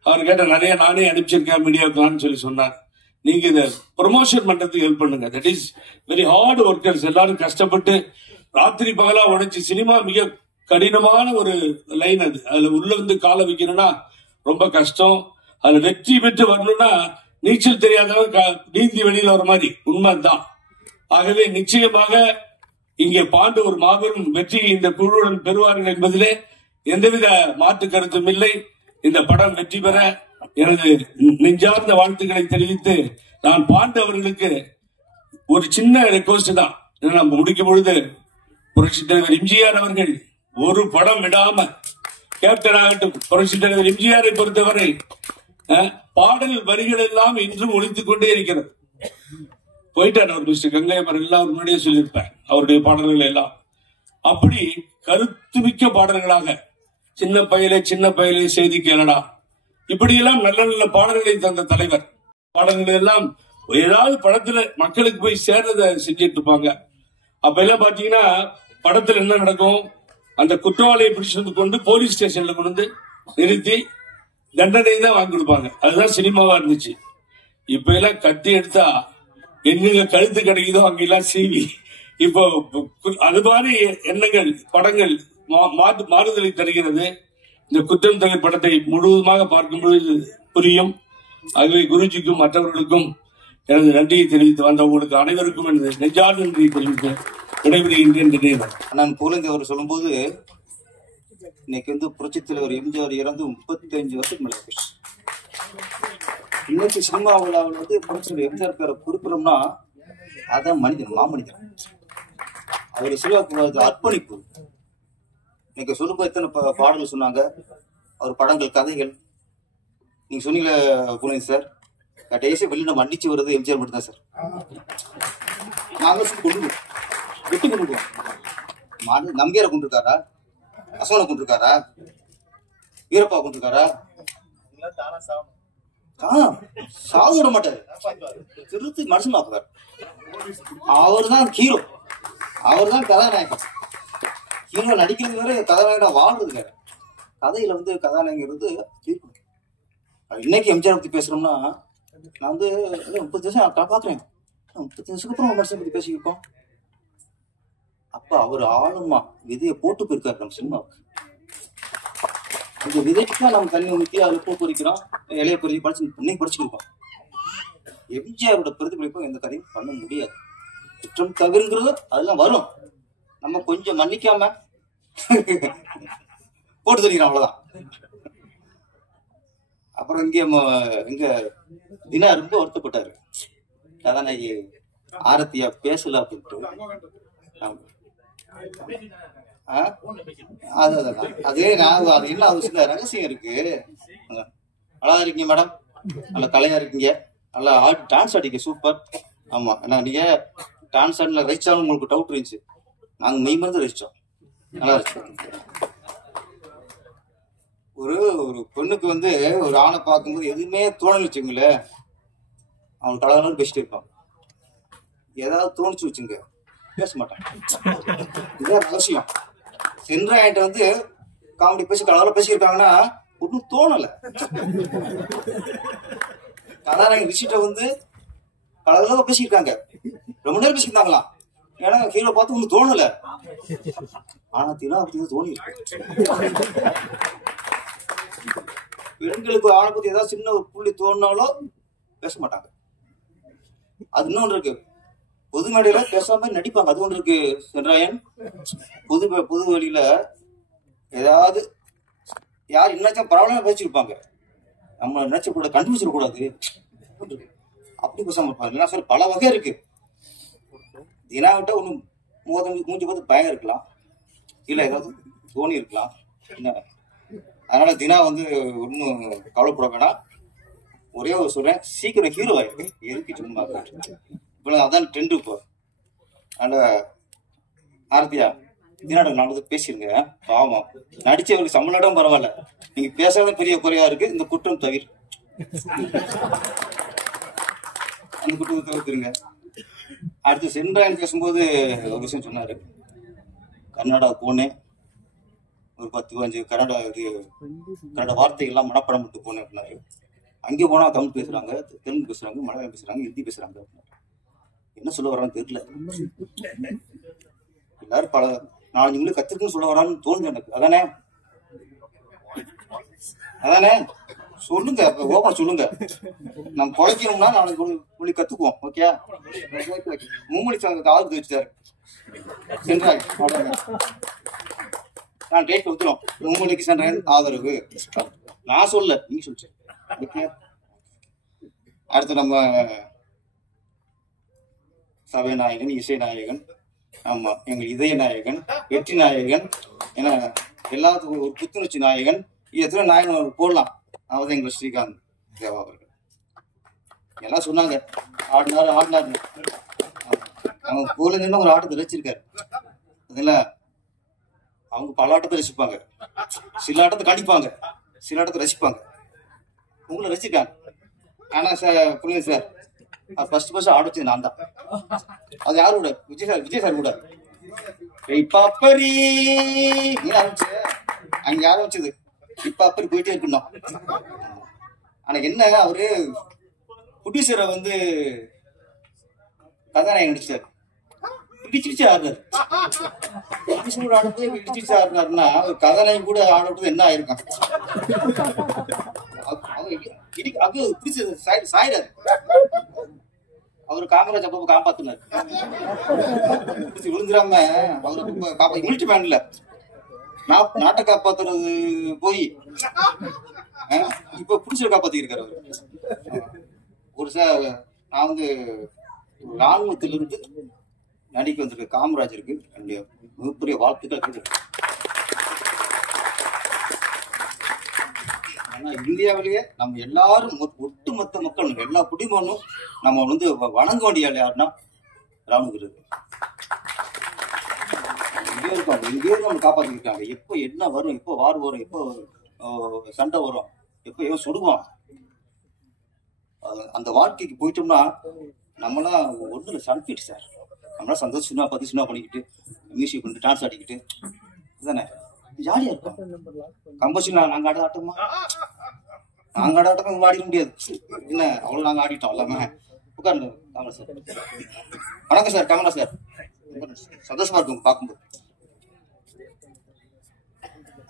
அவர் கேட்ட நிறைய நானே அனுப்பிச்சிருக்கேன் மீடியாவுக்கு சொல்லி சொன்னார். நீங்க இதை ப்ரொமோஷன் பண்றதுக்கு ஹெல்ப் பண்ணுங்க. That is very hard workers. எல்லாரும் கஷ்டப்பட்டு ராத்திரி பகலா உடைச்சு, சினிமா மிக கடினமான ஒரு லைன். அதுல உள்ள கால வைக்கணும்னா ரொம்ப கஷ்டம். அதுல வெற்றி பெற்று வரணும்னா நீச்சல் தெரியாதவன் நீந்தி வெளியில வர மாதிரி உண்மைதான். ஆகவே நிச்சயமாக இங்கே பாண்டு ஒரு மாபெரும் வெற்றியை இந்த குழுவுடன் பெறுவார்கள் என்பதிலே எந்தவித மாற்று கருத்தும் இல்லை. இந்த படம் வெற்றி பெற எனது நெஞ்சார்ந்த வாழ்த்துக்களை தெரிவித்து, நான் பாண்டு அவர்களுக்கு ஒரு சின்ன ரெக்வஸ்ட் தான். நம்ம முடிக்கும் பொழுது புரட்சித் தலைவர் எம்ஜிஆர் அவர்கள் ஒரு படம் விடாம, கேப்டன் ஆகட்டும், புரட்சித் தலைவர் எம்ஜிஆரை பொறுத்தவரை பாடல் வரிகள் எல்லாம் இன்றும் ஒழித்துக் கொண்டே இருக்கிறது. போயிட்டார் அவர் மிஸ்டர் கங்கையமர், எல்லாம் முன்னாடியே சொல்லியிருப்பேன் அவருடைய பாடல்கள் எல்லாம். அப்படி கருத்துமிக்க பாடல்களாக சின்ன பயலே செய்தி கேளடா, இப்படியெல்லாம் நல்ல நல்ல பாடல்களை தந்த தலைவர். பாடல்கள் எல்லாம் ஏதாவது படத்துல மக்களுக்கு போய் சேர்றத செஞ்சிட்டு இருப்பாங்க. அப்ப எல்லாம் பாத்தீங்கன்னா படத்துல என்ன நடக்கும், அந்த குற்றவாளியை பிடிச்சிட்டு கொண்டு போலீஸ் ஸ்டேஷன்ல கொண்டு நிறுத்தி தண்டனை தான் வாங்கி கொடுப்பாங்க. அதுதான் சினிமாவா இருந்துச்சு. இப்ப எல்லாம் கத்தி எடுத்தா எங்க கழுத்து கிடைக்குதோ அங்கெல்லாம் சீவி, இப்போ அது மாதிரி எண்ணங்கள் படங்கள் மாறுதலை தருகிறது. இந்த குற்றம் தகை படத்தை முழுவதுமாக பார்க்கும் பொழுது புரியும். ஆகவே குருஜிக்கும் மற்றவர்களுக்கும் எனது நன்றியை தெரிவித்து வந்தவங்களுக்கு அனைவருக்கும் எனது நெஞ்சார்ந்த நன்றியை தெரிவித்து விடைபெறுகின்றேன். நான் பூலந்தி அவர் சொல்லும்போது, இன்னைக்கு புரட்சித் தலைவர் எம்ஜிஆர் இறந்து 35 வருஷத்துக்கு மேல போயிடுச்சு. இன்னைக்கு சினிமாவில் அவள் வந்து புரட்சி எம்ஜிஆர் பேரை குறிப்பிடம்னா அதான் மனிதன், மாமனிதன். அவர் சொல்லுவாங்க அர்ப்பணிப்பு. இன்னைக்கு சொல்லும்போது எத்தனை பாடல்கள் சொன்னாங்க, அவர் படங்கள், கதைகள். நீங்க சொன்னீங்க புனித சார், கடைசி வெளியில நம்ம அடிச்சு வருது எம்ஜிஆர் மட்டும் தான் சார். நாங்க கொண்டுருவோம், வெட்டி கொண்டுருவோம். நம்பியாரை கொண்டிருக்காரா, அசோனை கொண்டிருக்காரா, வீரப்பா கொண்டிருக்காரா? சாவு விட மாட்டாரு, திருத்தி மனுஷன் ஆக்குவார். அவர் தான் ஹீரோ, அவர் தான் கதாநாயகன். ஹீரோ நடிக்கிறது வேற, கதாநாயகனா வாழ்றது வேற. கதையில வந்து கதாநாயகன் வந்து இன்னைக்கு எம்ஜிஆர் பத்தி பேசுறோம்னா, நான் வந்து 30 வருஷம் பாக்குறேன், 30 வருஷத்துக்கு அப்புறம் மனுஷன் பத்தி பேசியிருக்கோம். அப்ப அவர் ஆளுமா விதையை போட்டு போயிருக்காரு நம்ம சினிமாவுக்கு. இந்த விதைக்கு தான் நம்ம தண்ணி ஊற்றி அதில் பூ பொறிக்கிறோம், இலையை பொறி படிச்சு இன்னைக்கு படிச்சுருக்கோம். எம்ஜிஆரோட பிரதிபலிப்பும் எந்த கதையும் பண்ண முடியாது. குற்றம் தவிர்ங்கிறது அதெல்லாம் வரும், நம்ம கொஞ்சம் மன்னிக்காம போட்டு தெரிகிறோம், அவ்வளவுதான். அப்புறம் இங்க தினா ரொம்ப வருத்தப்பட்டாரு, கதாநாயகி ஆரத்தியா பேசல அப்படின்ட்டு. அது என்ன அவசியம், ரகசியம் இருக்கு. நல்லா இருக்கீங்க மேடம், நல்லா கலையா இருக்கீங்க, நல்லா டான்ஸ் ஆடிக்க, சூப்பர். ஆமா, நீங்க டான்ஸ் ஆடில ரசிச்சாலும் உங்களுக்கு டவுட் இருந்துச்சு, நாங்க மெய் மருந்து ரசிச்சோம், நல்லா இருந்துச்சு. ஒரு பொண்ணுக்கு வந்து ஒரு ஆணை பார்க்கும்போது எதுவுமே தோணல் வச்சுங்களே, அவங்களுக்கு கலகலன்னு பேசிட்டு இருப்பான். ஏதாவது தோணிச்சு வச்சுங்க, பேச மாட்டாங்க. இதுதான் ரகசியம். சென்றாயிட்ட வந்து காமெடி பேசி கலகல பேசியிருக்காங்கன்னா ஒன்றும் தோணல. கதாநாயகன் ரிஷிட்ட வந்து கலகலவா பேசியிருக்காங்க, ரொம்ப நேரம் பேசியிருந்தாங்களாம். ஏன்னா ஹீரோ பார்த்து ஒன்றும் தோணல. ஆனா தினா அப்படி தோணி. பெண்களுக்கு ஆணை பத்தி ஏதாவது சின்ன ஒரு புள்ளி தோணினாலோ பேச மாட்டாங்க. அது இன்னொன்று இருக்கு, பொது மேடையில பேசாம நடிப்பாங்க, அது ஒன்று இருக்கு. சென்றாயன் பொது வழியில ஏதாவது யார் என்னாச்சும் பரவாயில்ல பேசிருப்பாங்க, நம்ம நினைச்ச கூட கண்டுபிடிச்சிடக்கூடாது, அப்படி பேசாம இருப்பாங்க. என்ன சொல்ல, பல வகை இருக்கு. தினாவிட்ட ஒண்ணு மூஞ்சி பார்த்து பயம் இருக்கலாம், இல்ல ஏதாவது தோணி இருக்கலாம். என்ன அதனால தினா வந்து ஒன்னும் கவலைப்பட வேணாம். ஒரே ஒரு சொல்றேன், சீக்கிரம் ஹீரோ ஆயிருக்கு, எதுக்கு சும்மா இப்போ அதான் ட்ரெண்டு. இப்போ அதனால ஆரத்தியா தினாட நான் பேசிருங்க, பாவம் நடிச்சவருக்கு சம்பளம் பரவாயில்ல, நீங்க பேசாத பெரிய குறையா இருக்கு. இந்த குற்றம் தவிர அந்த குற்றத்தை தவிர்த்துருங்க. அடுத்து சென்றாயன் பேசும்போது ஒரு விஷயம் சொன்னாரு, கர்நாடகா போனேன், ஒரு 10-15 கன்னட வார்த்தைகள்லாம் மனப்படம் விட்டு போனேன் அப்படின்னாரு. அங்கே போனா தமிழ் பேசுறாங்க, தெலுங்கு பேசுறாங்க, மலையாளம் பேசுறாங்க, ஹிந்தி பேசுறாங்க. என்ன சொல்ல வரான்னு தெரியல. எல்லாரும் பல 4-5 மொழி கத்துக்குன்னு சொல்ல வரான்னு தோணுது எனக்கு. அதானே சொல்லுங்க, ஓப்பன் சொல்லுங்க. நம்ம குறைக்கணும்னா 4 மொழி கத்துக்குவோம். ஓகே, மும்மொழி ஆளுக்கு வச்சுட்டாரு சென்றாய். நான் டேட் வந்துடும், மும்மொழிக்கு சென்றேன் ஆதரவு. நான் சொல்ல, நீங்க சொல்லிச்சு. ஓகே, அடுத்து நம்ம சபை நாயகன், இசை நாயகன், ஆமா எங்கள் இதய நாயகன், வெற்றி நாயகன், ஏன்னா எல்லாத்துக்கும் ஒரு புத்துணர்ச்சி நாயகன். எத்தனை நாயகன் போடலாம். அவதான் எங்கள் ஸ்ரீகாந்த் தேவா அவர்கள். எல்லாம் சொன்னாங்க, ஆடினாரு. அவங்க போலன்னு ஒரு ஆட்டத்தை ரசிச்சிருக்காரு. அதுல அவங்க பல ஆட்டத்தை ரசிப்பாங்க, சில ஆட்டத்தை கண்டிப்பாங்க, சில ஆட்டத்தை ரசிப்பாங்க. உங்களை ரசிச்சிருக்காங்க. ஆனா புரியுது சார், ஃபர்ஸ்ட் ஆட வச்சது நான் தான். அது யாரோட? விஜய் சார் கூட. பாப்பரி ஆரம்பிச்சு அங்க ஆரம்பிச்சது, இப்ப அப்படி போயிட்டே இருக்கணும். ஆனா என்ன, அவரு ப்ரொடியூசரை வந்து கதாநாயகன் நடிச்சாரு, இடிச்சிருச்சு ஆடுறாரு. ப்ரொடியூசரோட ஆடும்போது இடிச்சிருச்சு ஆடுறாருன்னா கதாநாயகன் கூட ஆடுறது என்ன ஆயிருக்கான்? சாயிராரு. அவரு காமராஜ் அப்ப காப்பாத்தினாரு, விழுந்துடாம. அவரு மிலிட்டரி பேண்ட்ல நாட்டை காப்பாத்துறது போய் இப்ப புடிச்ச காப்பாத்திருக்காரு அவரு. புதுசா நான் வந்து ராணுவத்திலிருந்து நடிக்க வந்திருக்க காமராஜருக்கு என்னுடைய மிகப்பெரிய வாழ்த்துக்கள் கேட்டிருக்கேன். ஆனா இந்தியாவிலேயே நம்ம எல்லாரும் ஒட்டுமொத்த மக்கள் எல்லா குடிமகனும் நம்ம வந்து வணங்க வேண்டிய யாருன்னா ராணுவ வீரர்கள். இங்கேயும் நம்ம காப்பாத்திருக்காங்க. எப்போ என்ன வரும், எப்போ வார் வரும், எப்போ சண்டை வரும், எப்போ எவன் சுடுவான், அந்த வாழ்க்கைக்கு போயிட்டோம்னா நம்மளாம் ஒன்றும் இல்லை, சன்ஃபிட் சார். நம்மளாம் சந்தோஷம் சினிமா பார்த்து சினிமா பண்ணிக்கிட்டு மியூசிக் பண்ணிட்டு டான்ஸ் ஆடிக்கிட்டு தானே ஜாலியா இருக்கும். கம்பல்சரி நாங்க ஆட ஆட்டோமா, நாங்க ஆட ஆட்டம் ஆடிட முடியாது. என்ன அவ்வளவு நாங்க ஆடிட்டோம் எல்லாமே. உட்காந்து கமலா சார். வணக்கம் சார். கமலா சார், சந்தோஷமா இருக்கும் பார்க்கும்போது.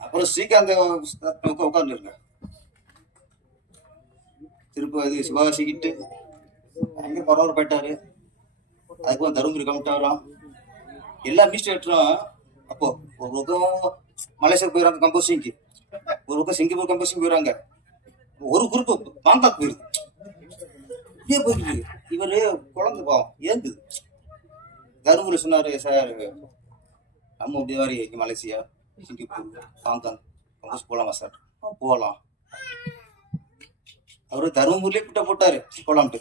அப்புறம் ஸ்ரீகாந்த் உட்காந்துருங்க. திருப்பதி சிவகாசிக்கிட்டு அங்கே பரவாயில்ல போயிட்டாரு. அதுக்கப்புறம் தருமபுரி கமிட்டாராம். எல்லா மினிஸ்டரும் அப்போ ஒரு பக்கம் மலேசியா போயிடறாங்க கம்போசிங்க்கு, ஒரு பக்கம் சிங்கப்பூர் கம்போசிங் போயிடறாங்க, ஒரு குரூப் பாங்காக் போயிருக்கு. இப்படியே போயிருக்கு. இவரு குழந்தை பாவம் ஏங்குது. தருமபுரி சொன்னாரு, சார் நம்ம இப்படி மாதிரி மலேசியா சிங்கப்பூர் பாங்காக் கம்போஸ் போலாமா சார்? போகலாம். அவரு தருமபுரியிலே கிட்ட போட்டாரு போலாம்ட்டு.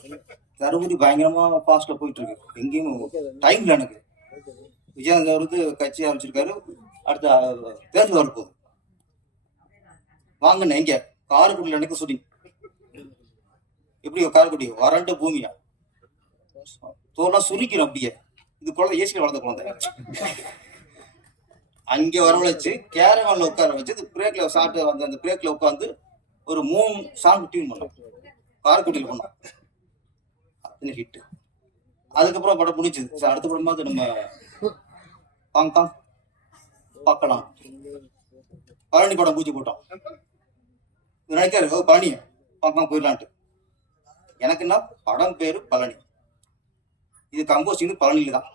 தருமபுரி பயங்கரமா ஃபாஸ்ட்ல போயிட்டு இருக்கு. எங்கேயும் டைம்ல எனக்கு விஜயகாந்த் அவருக்கு கட்சி ஆரம்பிச்சிருக்காரு. அடுத்த தேர்தல் வரப்போகுது. வாங்கண்ணே எங்க காரைக்குடியில் எனக்கு சுடி எப்படி காரைக்குடி வறண்ட பூமியா தோலாம் சுருக்கிறோம். அப்படியே இது குழந்தை ஏசியில் வளர்ந்த குழந்தை. அங்கே வரவழைச்சு கேரவான்ல உட்கார வச்சு பிரேக்ல சாப்பிட்டு வந்து அந்த பிரேக்ல உட்காந்து ஒரு 3 சாங் டியூன் பண்ணோம். காரைக்குடியில் பண்ணோம். அத்தனை ஹிட். அதுக்கப்புறம் படம் முடிஞ்சது. அடுத்த படமாவது நம்ம பாங்காங் பார்க்கலாம். பழனி படம் பூச்சி போட்டோம். நினைக்காரு பழனி பாங்காங் போயிடலான்ட்டு. எனக்குன்னா படம் பேரு பழனி, இது கம்போசிங் பழனியில தான்.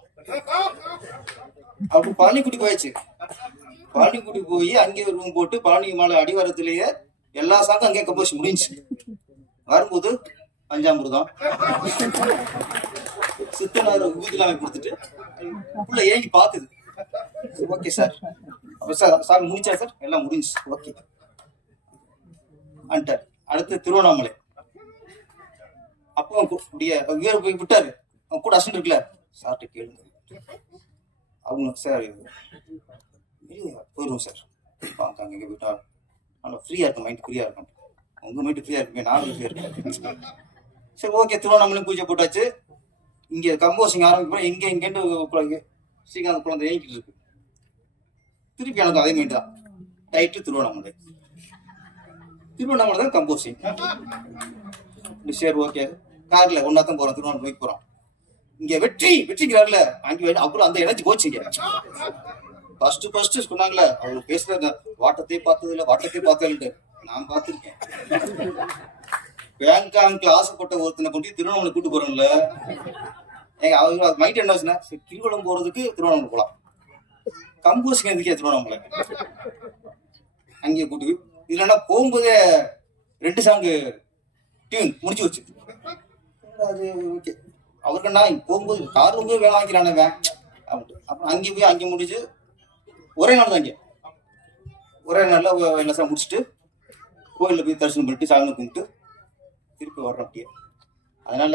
அப்படி பழனிக்குடி போயாச்சு. பழனிக்குடி போய் அங்கே ரூம் போட்டு பழனி மலை அடிவாரத்திலேயே எல்லா சாங்கும் அங்கே கம்போஸ் முடிஞ்சு. வரும்போது பஞ்சாமிர்தம் சித்தனார் ஊதிலாமை கொடுத்துட்டு உள்ள ஏங்கி பாக்குது. ஓகே சார், சார் முடிச்சா சார்? எல்லாம் முடிஞ்சு. ஓகே அன்ட்டார். அடுத்து திருவண்ணாமலை. அப்போ வீர போய் விட்டாரு. அவங்க கூட அசிஸ்டன்ட் இருக்குல்ல, சார்கிட்ட கேளுங்க. அவங்க சார் போயிடுவோம் சார், வாங்க அங்கே போயிட்டா நல்லா ஃப்ரீயா இருக்கும், மைண்ட் ஃப்ரீயா இருக்கும். உங்க மைண்ட் ஃப்ரீயா இருக்குமே, நானும் ஃப்ரீயா இருக்கேன். சரி ஓகே, திருவண்ணாமலையும் பூஜை போட்டாச்சு. இங்க கம்போசிங் ஆரம்பிப்போம். இங்கேருந்து ஸ்ரீகாந்த் குழந்தை ஏங்கிட்டு இருக்கு. திருப்பி எனக்கு அதே மைண்ட் தான். டைட்டு திருவண்ணாமலை. திருவண்ணாமலை தான் கம்போசிங். சரி ஓகே, கார்ல ஒன்னாத்தான் போறோம், திருவண்ணாமலைக்கு போறோம். இங்க வெற்றிக்கிறாருல அங்கே, அப்புறம் அந்த எனர்ஜி போச்சுங்க. ஃபர்ஸ்ட் சொன்னாங்களே அவங்க பேசுற வாட்டத்தை பார்த்ததில்ல நான் பார்த்திருக்கேன். பேங்காங்க்ல ஆசைப்பட்ட ஒருத்தனை கொண்டு திருவண்ணாமலை கூட்டு போறோம்ல, அவங்க மைண்ட் என்ன ஆச்சுன்னா கிரிவலம் போறதுக்கு திருவண்ணாமலை போலாம், கம்போசிங் எதுக்கே திருவண்ணாமலை அங்கே கூட்டு. இதுலன்னா போகும்போதே 2 சாங்கு டியூன் முடிச்சு வச்சு. அது ஓகே, அவருக்கு நான் போகும்போது கார் போய் வேலை வாங்கிக்கிறானே அப்புறம் அங்கே போய் அங்கே முடிச்சு ஒரே நாள் தான். இங்கே ஒரே நாள்ல எல்லா சாங் முடிச்சுட்டு கோயிலில் போய் தரிசனம் பண்ணிட்டு சாமி கும்பிட்டு திருப்பி வர்றோம் அப்படியே. அதனால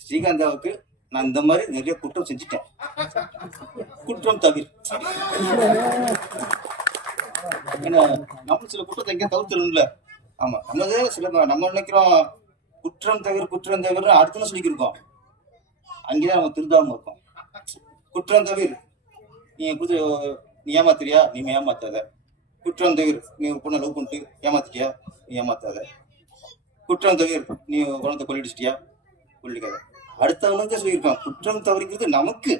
ஸ்ரீகாந்தாவுக்கு நான் இந்த மாதிரி நிறைய குற்றம் செஞ்சுட்டேன். குற்றம் தவிர ஏன்னா நம்ம சில குற்றத்தை எங்கேயும் தவிர்த்துரும்ல. ஆமா, நம்ம நினைக்கிறோம் குற்றம் தவிர அடுத்த சொல்லிக்கிருக்கோம். அங்கேதான் நம்ம திருந்தாம இருக்கோம். குற்றம் தவிர நீ ஏமாத்துறியா, நீ ஏமாத்தாத. குற்றம் தவிர நீ பொண்ணை லவ் பண்ணிட்டு ஏமாத்திட்டியா, நீ ஏமாத்தாத. குற்றம் தவிர நீ குழந்தை கொள்ளிடிச்சிட்டியா, கொள்ளிக்காத. அடுத்தவனுக்கு சொல்லியிருக்கான். குற்றம் தவிர்க்கிறது நமக்கு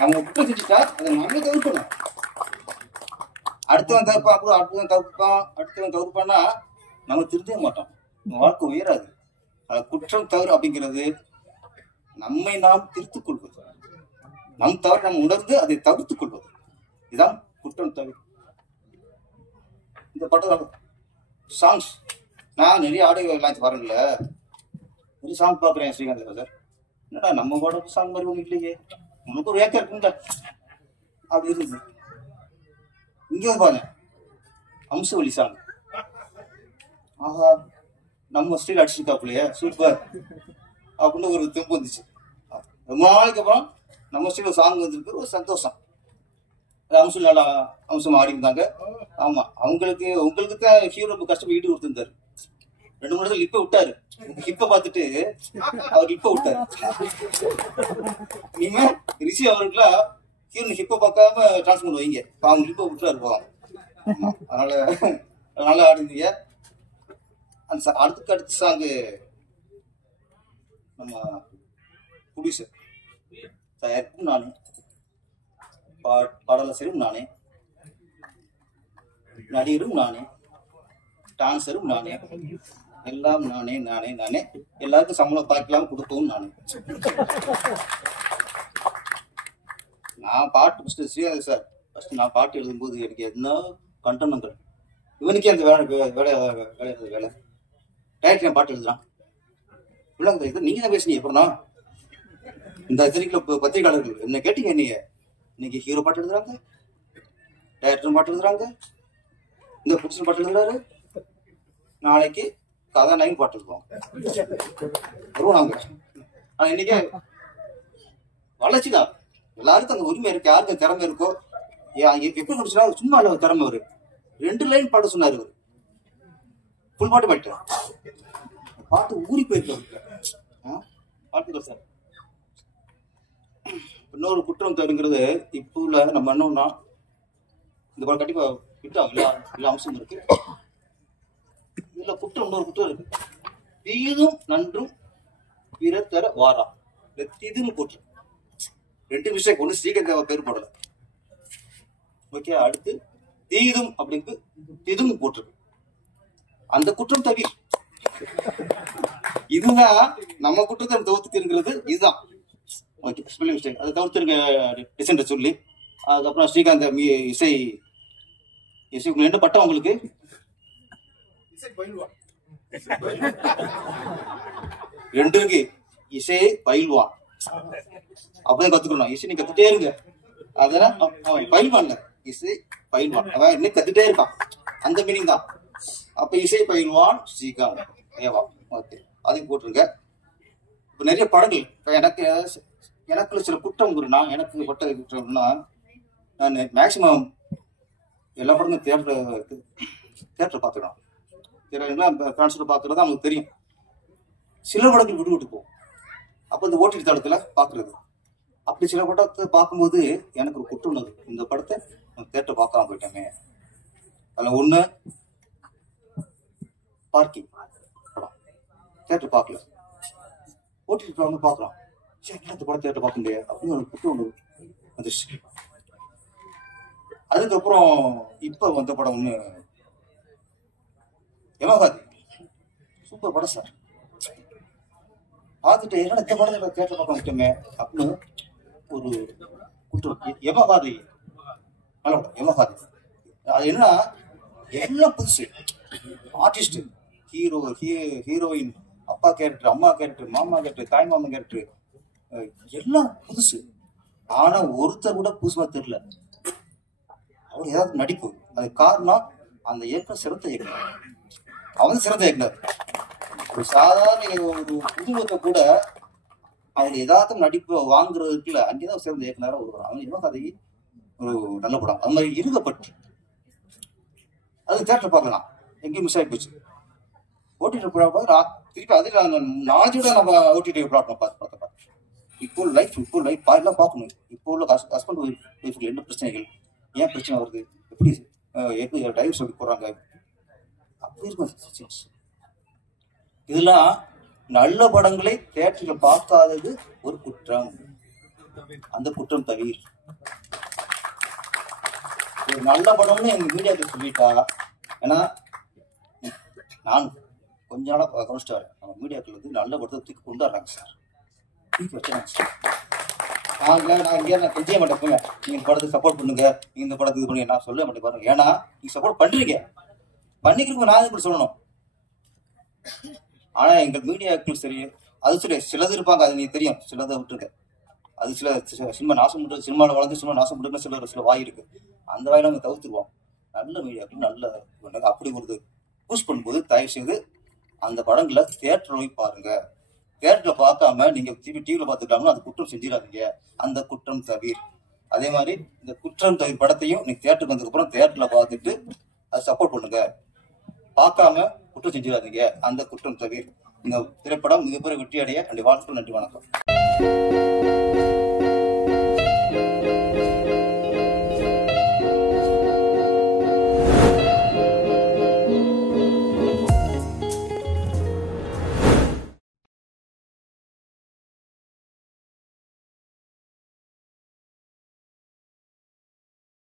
நம்ம குற்றம் செஞ்சுட்டா அதை நம்ம தவிர்க்கணும். அடுத்தவன் தவிர்ப்பான்னா நம்ம திருந்தவே மாட்டோம், வாழ்க்கை உயராது. குற்றம் தவறு அப்படிங்கிறது நம்மை நாம் திருத்திக் கொள்வது, நம் தவறு நம்ம உணர்ந்து அதை தவிர்த்துக் கொள்வது, இதுதான் குற்றம் தவிர. இந்த படம் சாங்ஸ் நான் நிறைய ஆடியோ லான்ச் வரேன்ல, நிறைய சாங் பார்க்குறேன் ஸ்ரீகாந்த் சார். என்னடா நம்ம பாட சாங் மாதிரி ஒன்று இல்லையே, உனக்கு ஒரு ஏக்கம் இருக்குங்க அப்படி இருக்குது. இங்கே வந்து பாருங்க அம்சவழி சாங், ஆஹா நம்ம ஸ்டைல் அடிச்சுட்டாப்புலையே சூப்பர் அப்படின்னு ஒரு தெம்பு வந்துச்சு. ரொம்ப நாளைக்கு அப்புறம் நம்ம ஸ்டைல் சாங் வந்துருக்கு, ஒரு சந்தோஷம். அம்சம் நல்லா அம்சம் ஆடி இருந்தாங்க. ஆமா உங்களுக்கு தான் ஹீரோ ரொம்ப கஷ்டப்பட்டு ஈடு கொடுத்துருந்தாரு. 2 3 இடத்துல லிப்பை விட்டாரு. ஹிப்பை பார்த்துட்டு அவர் லிப்பை விட்டாரு. இனிமே ரிஷி அவருக்குலாம் ஹீரோ ஹிப்பை பார்க்காம டிரான்ஸ் பண்ணி வைங்க, அவங்க லிப்பை விட்டுறாரு போவாங்க. அதனால நல்லா ஆடிந்தீங்க. அந்த அடுத்த சாங்கு நம்ம ப்ரொடியூசர் தயாரிப்பும் நானே, பாடலாசிரியரும் நானே, நடிகரும் நானே, டான்சரும் நானே, எல்லாம் நானே நானே நானே. எல்லாருக்கும் சம்பளம் பாக்கலாம் கொடுக்கவும் நானே. நான் பாட்டு ஃபர்ஸ்ட் ஸ்ரீகாந்த் சார் ஃபர்ஸ்ட் நான் பாட்டு எழுதும்போது எனக்கு என்ன கண்டனங்கள், இவனுக்கே அந்த வேலை டைரக்டர் என் பாட்டு எழுதுறான். இவ்வளோ நீங்க தான் பேசுனீங்க. அப்புறம் இந்த பத்திரிகையாளர்கள் என்ன கேட்டீங்க, நீங்க இன்னைக்கு ஹீரோ பாட்டு எழுதுறாங்க, டைரக்டர் பாட்டு எழுதுறாங்க, இந்த புருஷன் பாட்டு எழுதுறாரு, நாளைக்கு கதாநாயகன் பாட்டு எழுதுவோம் வருவாங்க. ஆனா இன்னைக்கு வளர்ச்சிதான், எல்லாருக்கும் அந்த உரிமை இருக்கு, யாருக்கும் திறமை இருக்கோ. எப்படி முடிச்சுனா சும்மா இல்ல திறமை. ஒரு 2 லைன் பாட்டு சொன்னாரு, இவரு ஃபுல் பாட்டு பாடிட்டார். பாட்டு ஊறி போயிருக்க பாட்டு சார். இன்னொரு குற்றம் தருங்கிறது இப்போ உள்ள நம்ம என்னன்னா, இந்த படம் கண்டிப்பா விட்டோம் இல்ல அம்சம் இருக்கு. இதுல குற்றம் இன்னொரு குற்றம் இருக்கு. தீதும் நன்றும் பிறத்தர வாரா தீதுன்னு போட்டு 2 விஷயம். ஒண்ணு ஸ்ரீகாந்த் பேர் போடல, ஓகே. அடுத்து தீதும் அப்படிங்கு தீதும் போட்டிருக்கு. அந்த குற்றம் தவிர இதுதான் நம்ம குற்றத்தை தவிர்த்துங்கிறது இதுதான். ஓகே, ஸ்பெல்லிங் மிஸ்டேக் அதை தவிர்த்துருங்க டிசென்ட் சொல்லி. அதுக்கப்புறம் ஸ்ரீகாந்த் இசை என்ன பட்டம் உங்களுக்கு? ரெண்டுக்கு இசை பயில்வான் அப்படிதான் கத்துக்கணும். இசை நீ கத்துட்டே இருங்க, அதெல்லாம் பயில்வான்ல இசை பயில்வான், அதான் இன்னும் கத்துட்டே இருக்கான், அந்த மீனிங் தான். அப்ப இசை பயில்வான் ஸ்ரீகாந்த் ஏவா. ஓகே, அதையும் போட்டுருங்க. இப்ப நிறைய படங்கள் எனக்கு சில குற்றம் நான் எனக்கு பட்ட குற்றம்னா, நான் மேக்சிமம் எல்லா படமும் தியேட்டர் பார்த்துக்கலாம். டிரான்ஸ்ஃபர் பார்த்துறது அவங்களுக்கு தெரியும். சில படங்கள் விட்டு போகும். அப்போ இந்த ஓடிடி தளத்துல பாக்குறது, அப்படி சில படத்தை பார்க்கும்போது எனக்கு ஒரு குற்றம் உள்ளது. இந்த படத்தை தியேட்டர் பார்க்காம போயிட்டோமே. அதில் ஒண்ணு பார்க்கிங் படம் தியேட்டர் பார்க்கல, ஓடிடி படம் பார்க்கலாம். இந்த படம் தியேட்டர் பார்க்க முடியாது அப்படின்னு ஒரு குற்றம் ஒன்று வந்துச்சு. அதுக்கப்புறம் இப்ப வந்த படம் ஒண்ணு யமகாதி, சூப்பர் படம் சார். பார்த்துட்டு என்னடா இந்த படத்தை தியேட்டர் பார்க்க வந்துட்டோமே அப்படின்னு ஒரு குற்றம். யமகாதி நல்ல படம். யமகாதி அது என்னன்னா எல்லாம் புதுசு. ஆர்டிஸ்ட், ஹீரோயின், அப்பா கேரக்டர், அம்மா கேரக்டர், மாமா கேரக்டர், தாய் மாமன் கேரக்டர் எல்லாம் புதுசு. ஆனா ஒருத்தர் கூட புதுசா தெரியல. அவர் ஏதாவது நடிப்பு. அது காரணம் அந்த இயக்கம் சிறந்த இயக்கம், அவன் சிறந்த இயக்குனர். ஒரு சாதாரண ஒரு புதுமுகத்தை கூட அவங்க ஏதாவது நடிப்பு வாங்குறதுக்குல அங்கேதான் சிறந்த இயக்குனராக வருவான். அவன் யமகாதி ஒரு நல்ல படம். அது மாதிரி இருகப்பட்டு அது தியேட்டர் பார்க்கலாம், எங்கேயும் மிஸ் ஆகி போச்சு. ஓடிடி திருப்பி அதில் நாஜோட நம்ம ஓடிடி பார்த்து இப்போ லைஃப் பாடலாம் பார்க்கணும். இப்போ உள்ள ஹஸ்பண்ட் ஒய்ஃபுக்கு என்ன பிரச்சனைகள், ஏன் பிரச்சனை வருது, எப்படி டைவர்ஸ் சொல்லி போடுறாங்க, அப்படி இருக்கும். இதெல்லாம் நல்ல படங்களை தியேட்டரில் பார்க்காதது ஒரு குற்றம். அந்த குற்றம் தவிர ஒரு நல்ல படம்னு எங்க மீடியாவுக்கு சொல்லிட்டா, ஏன்னா நான் கொஞ்ச நாளா கவனிச்சுட்டு வரேன், நம்ம மீடியாக்கள் வந்து நல்ல படத்தை தூக்கி கொண்டு வர்றாங்க சார், தூக்கி வச்சுறாங்க சார். நான் கெஞ்சிய மாட்டேன், போங்க நீங்க இந்த படத்துக்கு சப்போர்ட் பண்ணுங்க, நீங்க இந்த படத்துக்கு பண்ணுங்க, நான் சொல்ல மாட்டேன் பாருங்க. ஏன்னா நீங்க சப்போர்ட் பண்றீங்க, பண்ணிக்கிறதுக்கு நான் இப்படி சொல்லணும். ஆனா எங்க மீடியாக்கள் சரி, அது சிலது இருப்பாங்க, அது நீ தெரியும், சிலதை விட்டுருக்க. அது சில சினிமா நாசம் பண்றது, சினிமாவில் வளர்ந்து சினிமா நாசம் பண்றது சில வாய் இருக்கு. அந்த வாயில நம்ம தவிர்த்துருவோம். நல்ல மீடியாக்கள் நல்ல அப்படி ஒரு புஷ் பண்ணும்போது தயவு செய்து அந்த படங்களை தியேட்டர் போய் பாருங்க. தியேட்டர்ல பார்க்காம நீங்க டிவியில பார்த்துக்கலாம்னா அது குற்றம் செஞ்சிடாதீங்க. அந்த குற்றம் தவிர அதே மாதிரி இந்த குற்றம் தவிர படத்தையும் நீங்க தியேட்டருக்கு வந்ததுக்கு அப்புறம் தியேட்டர்ல பார்த்துட்டு அதை சப்போர்ட் பண்ணுங்க. பார்க்காம குற்றம் செஞ்சிடாதீங்க. அந்த குற்றம் தவிர இந்த திரைப்படம் மிகப்பெரிய வெற்றி அடைய என்னுடைய வாழ்த்துக்கள். நன்றி, வணக்கம்.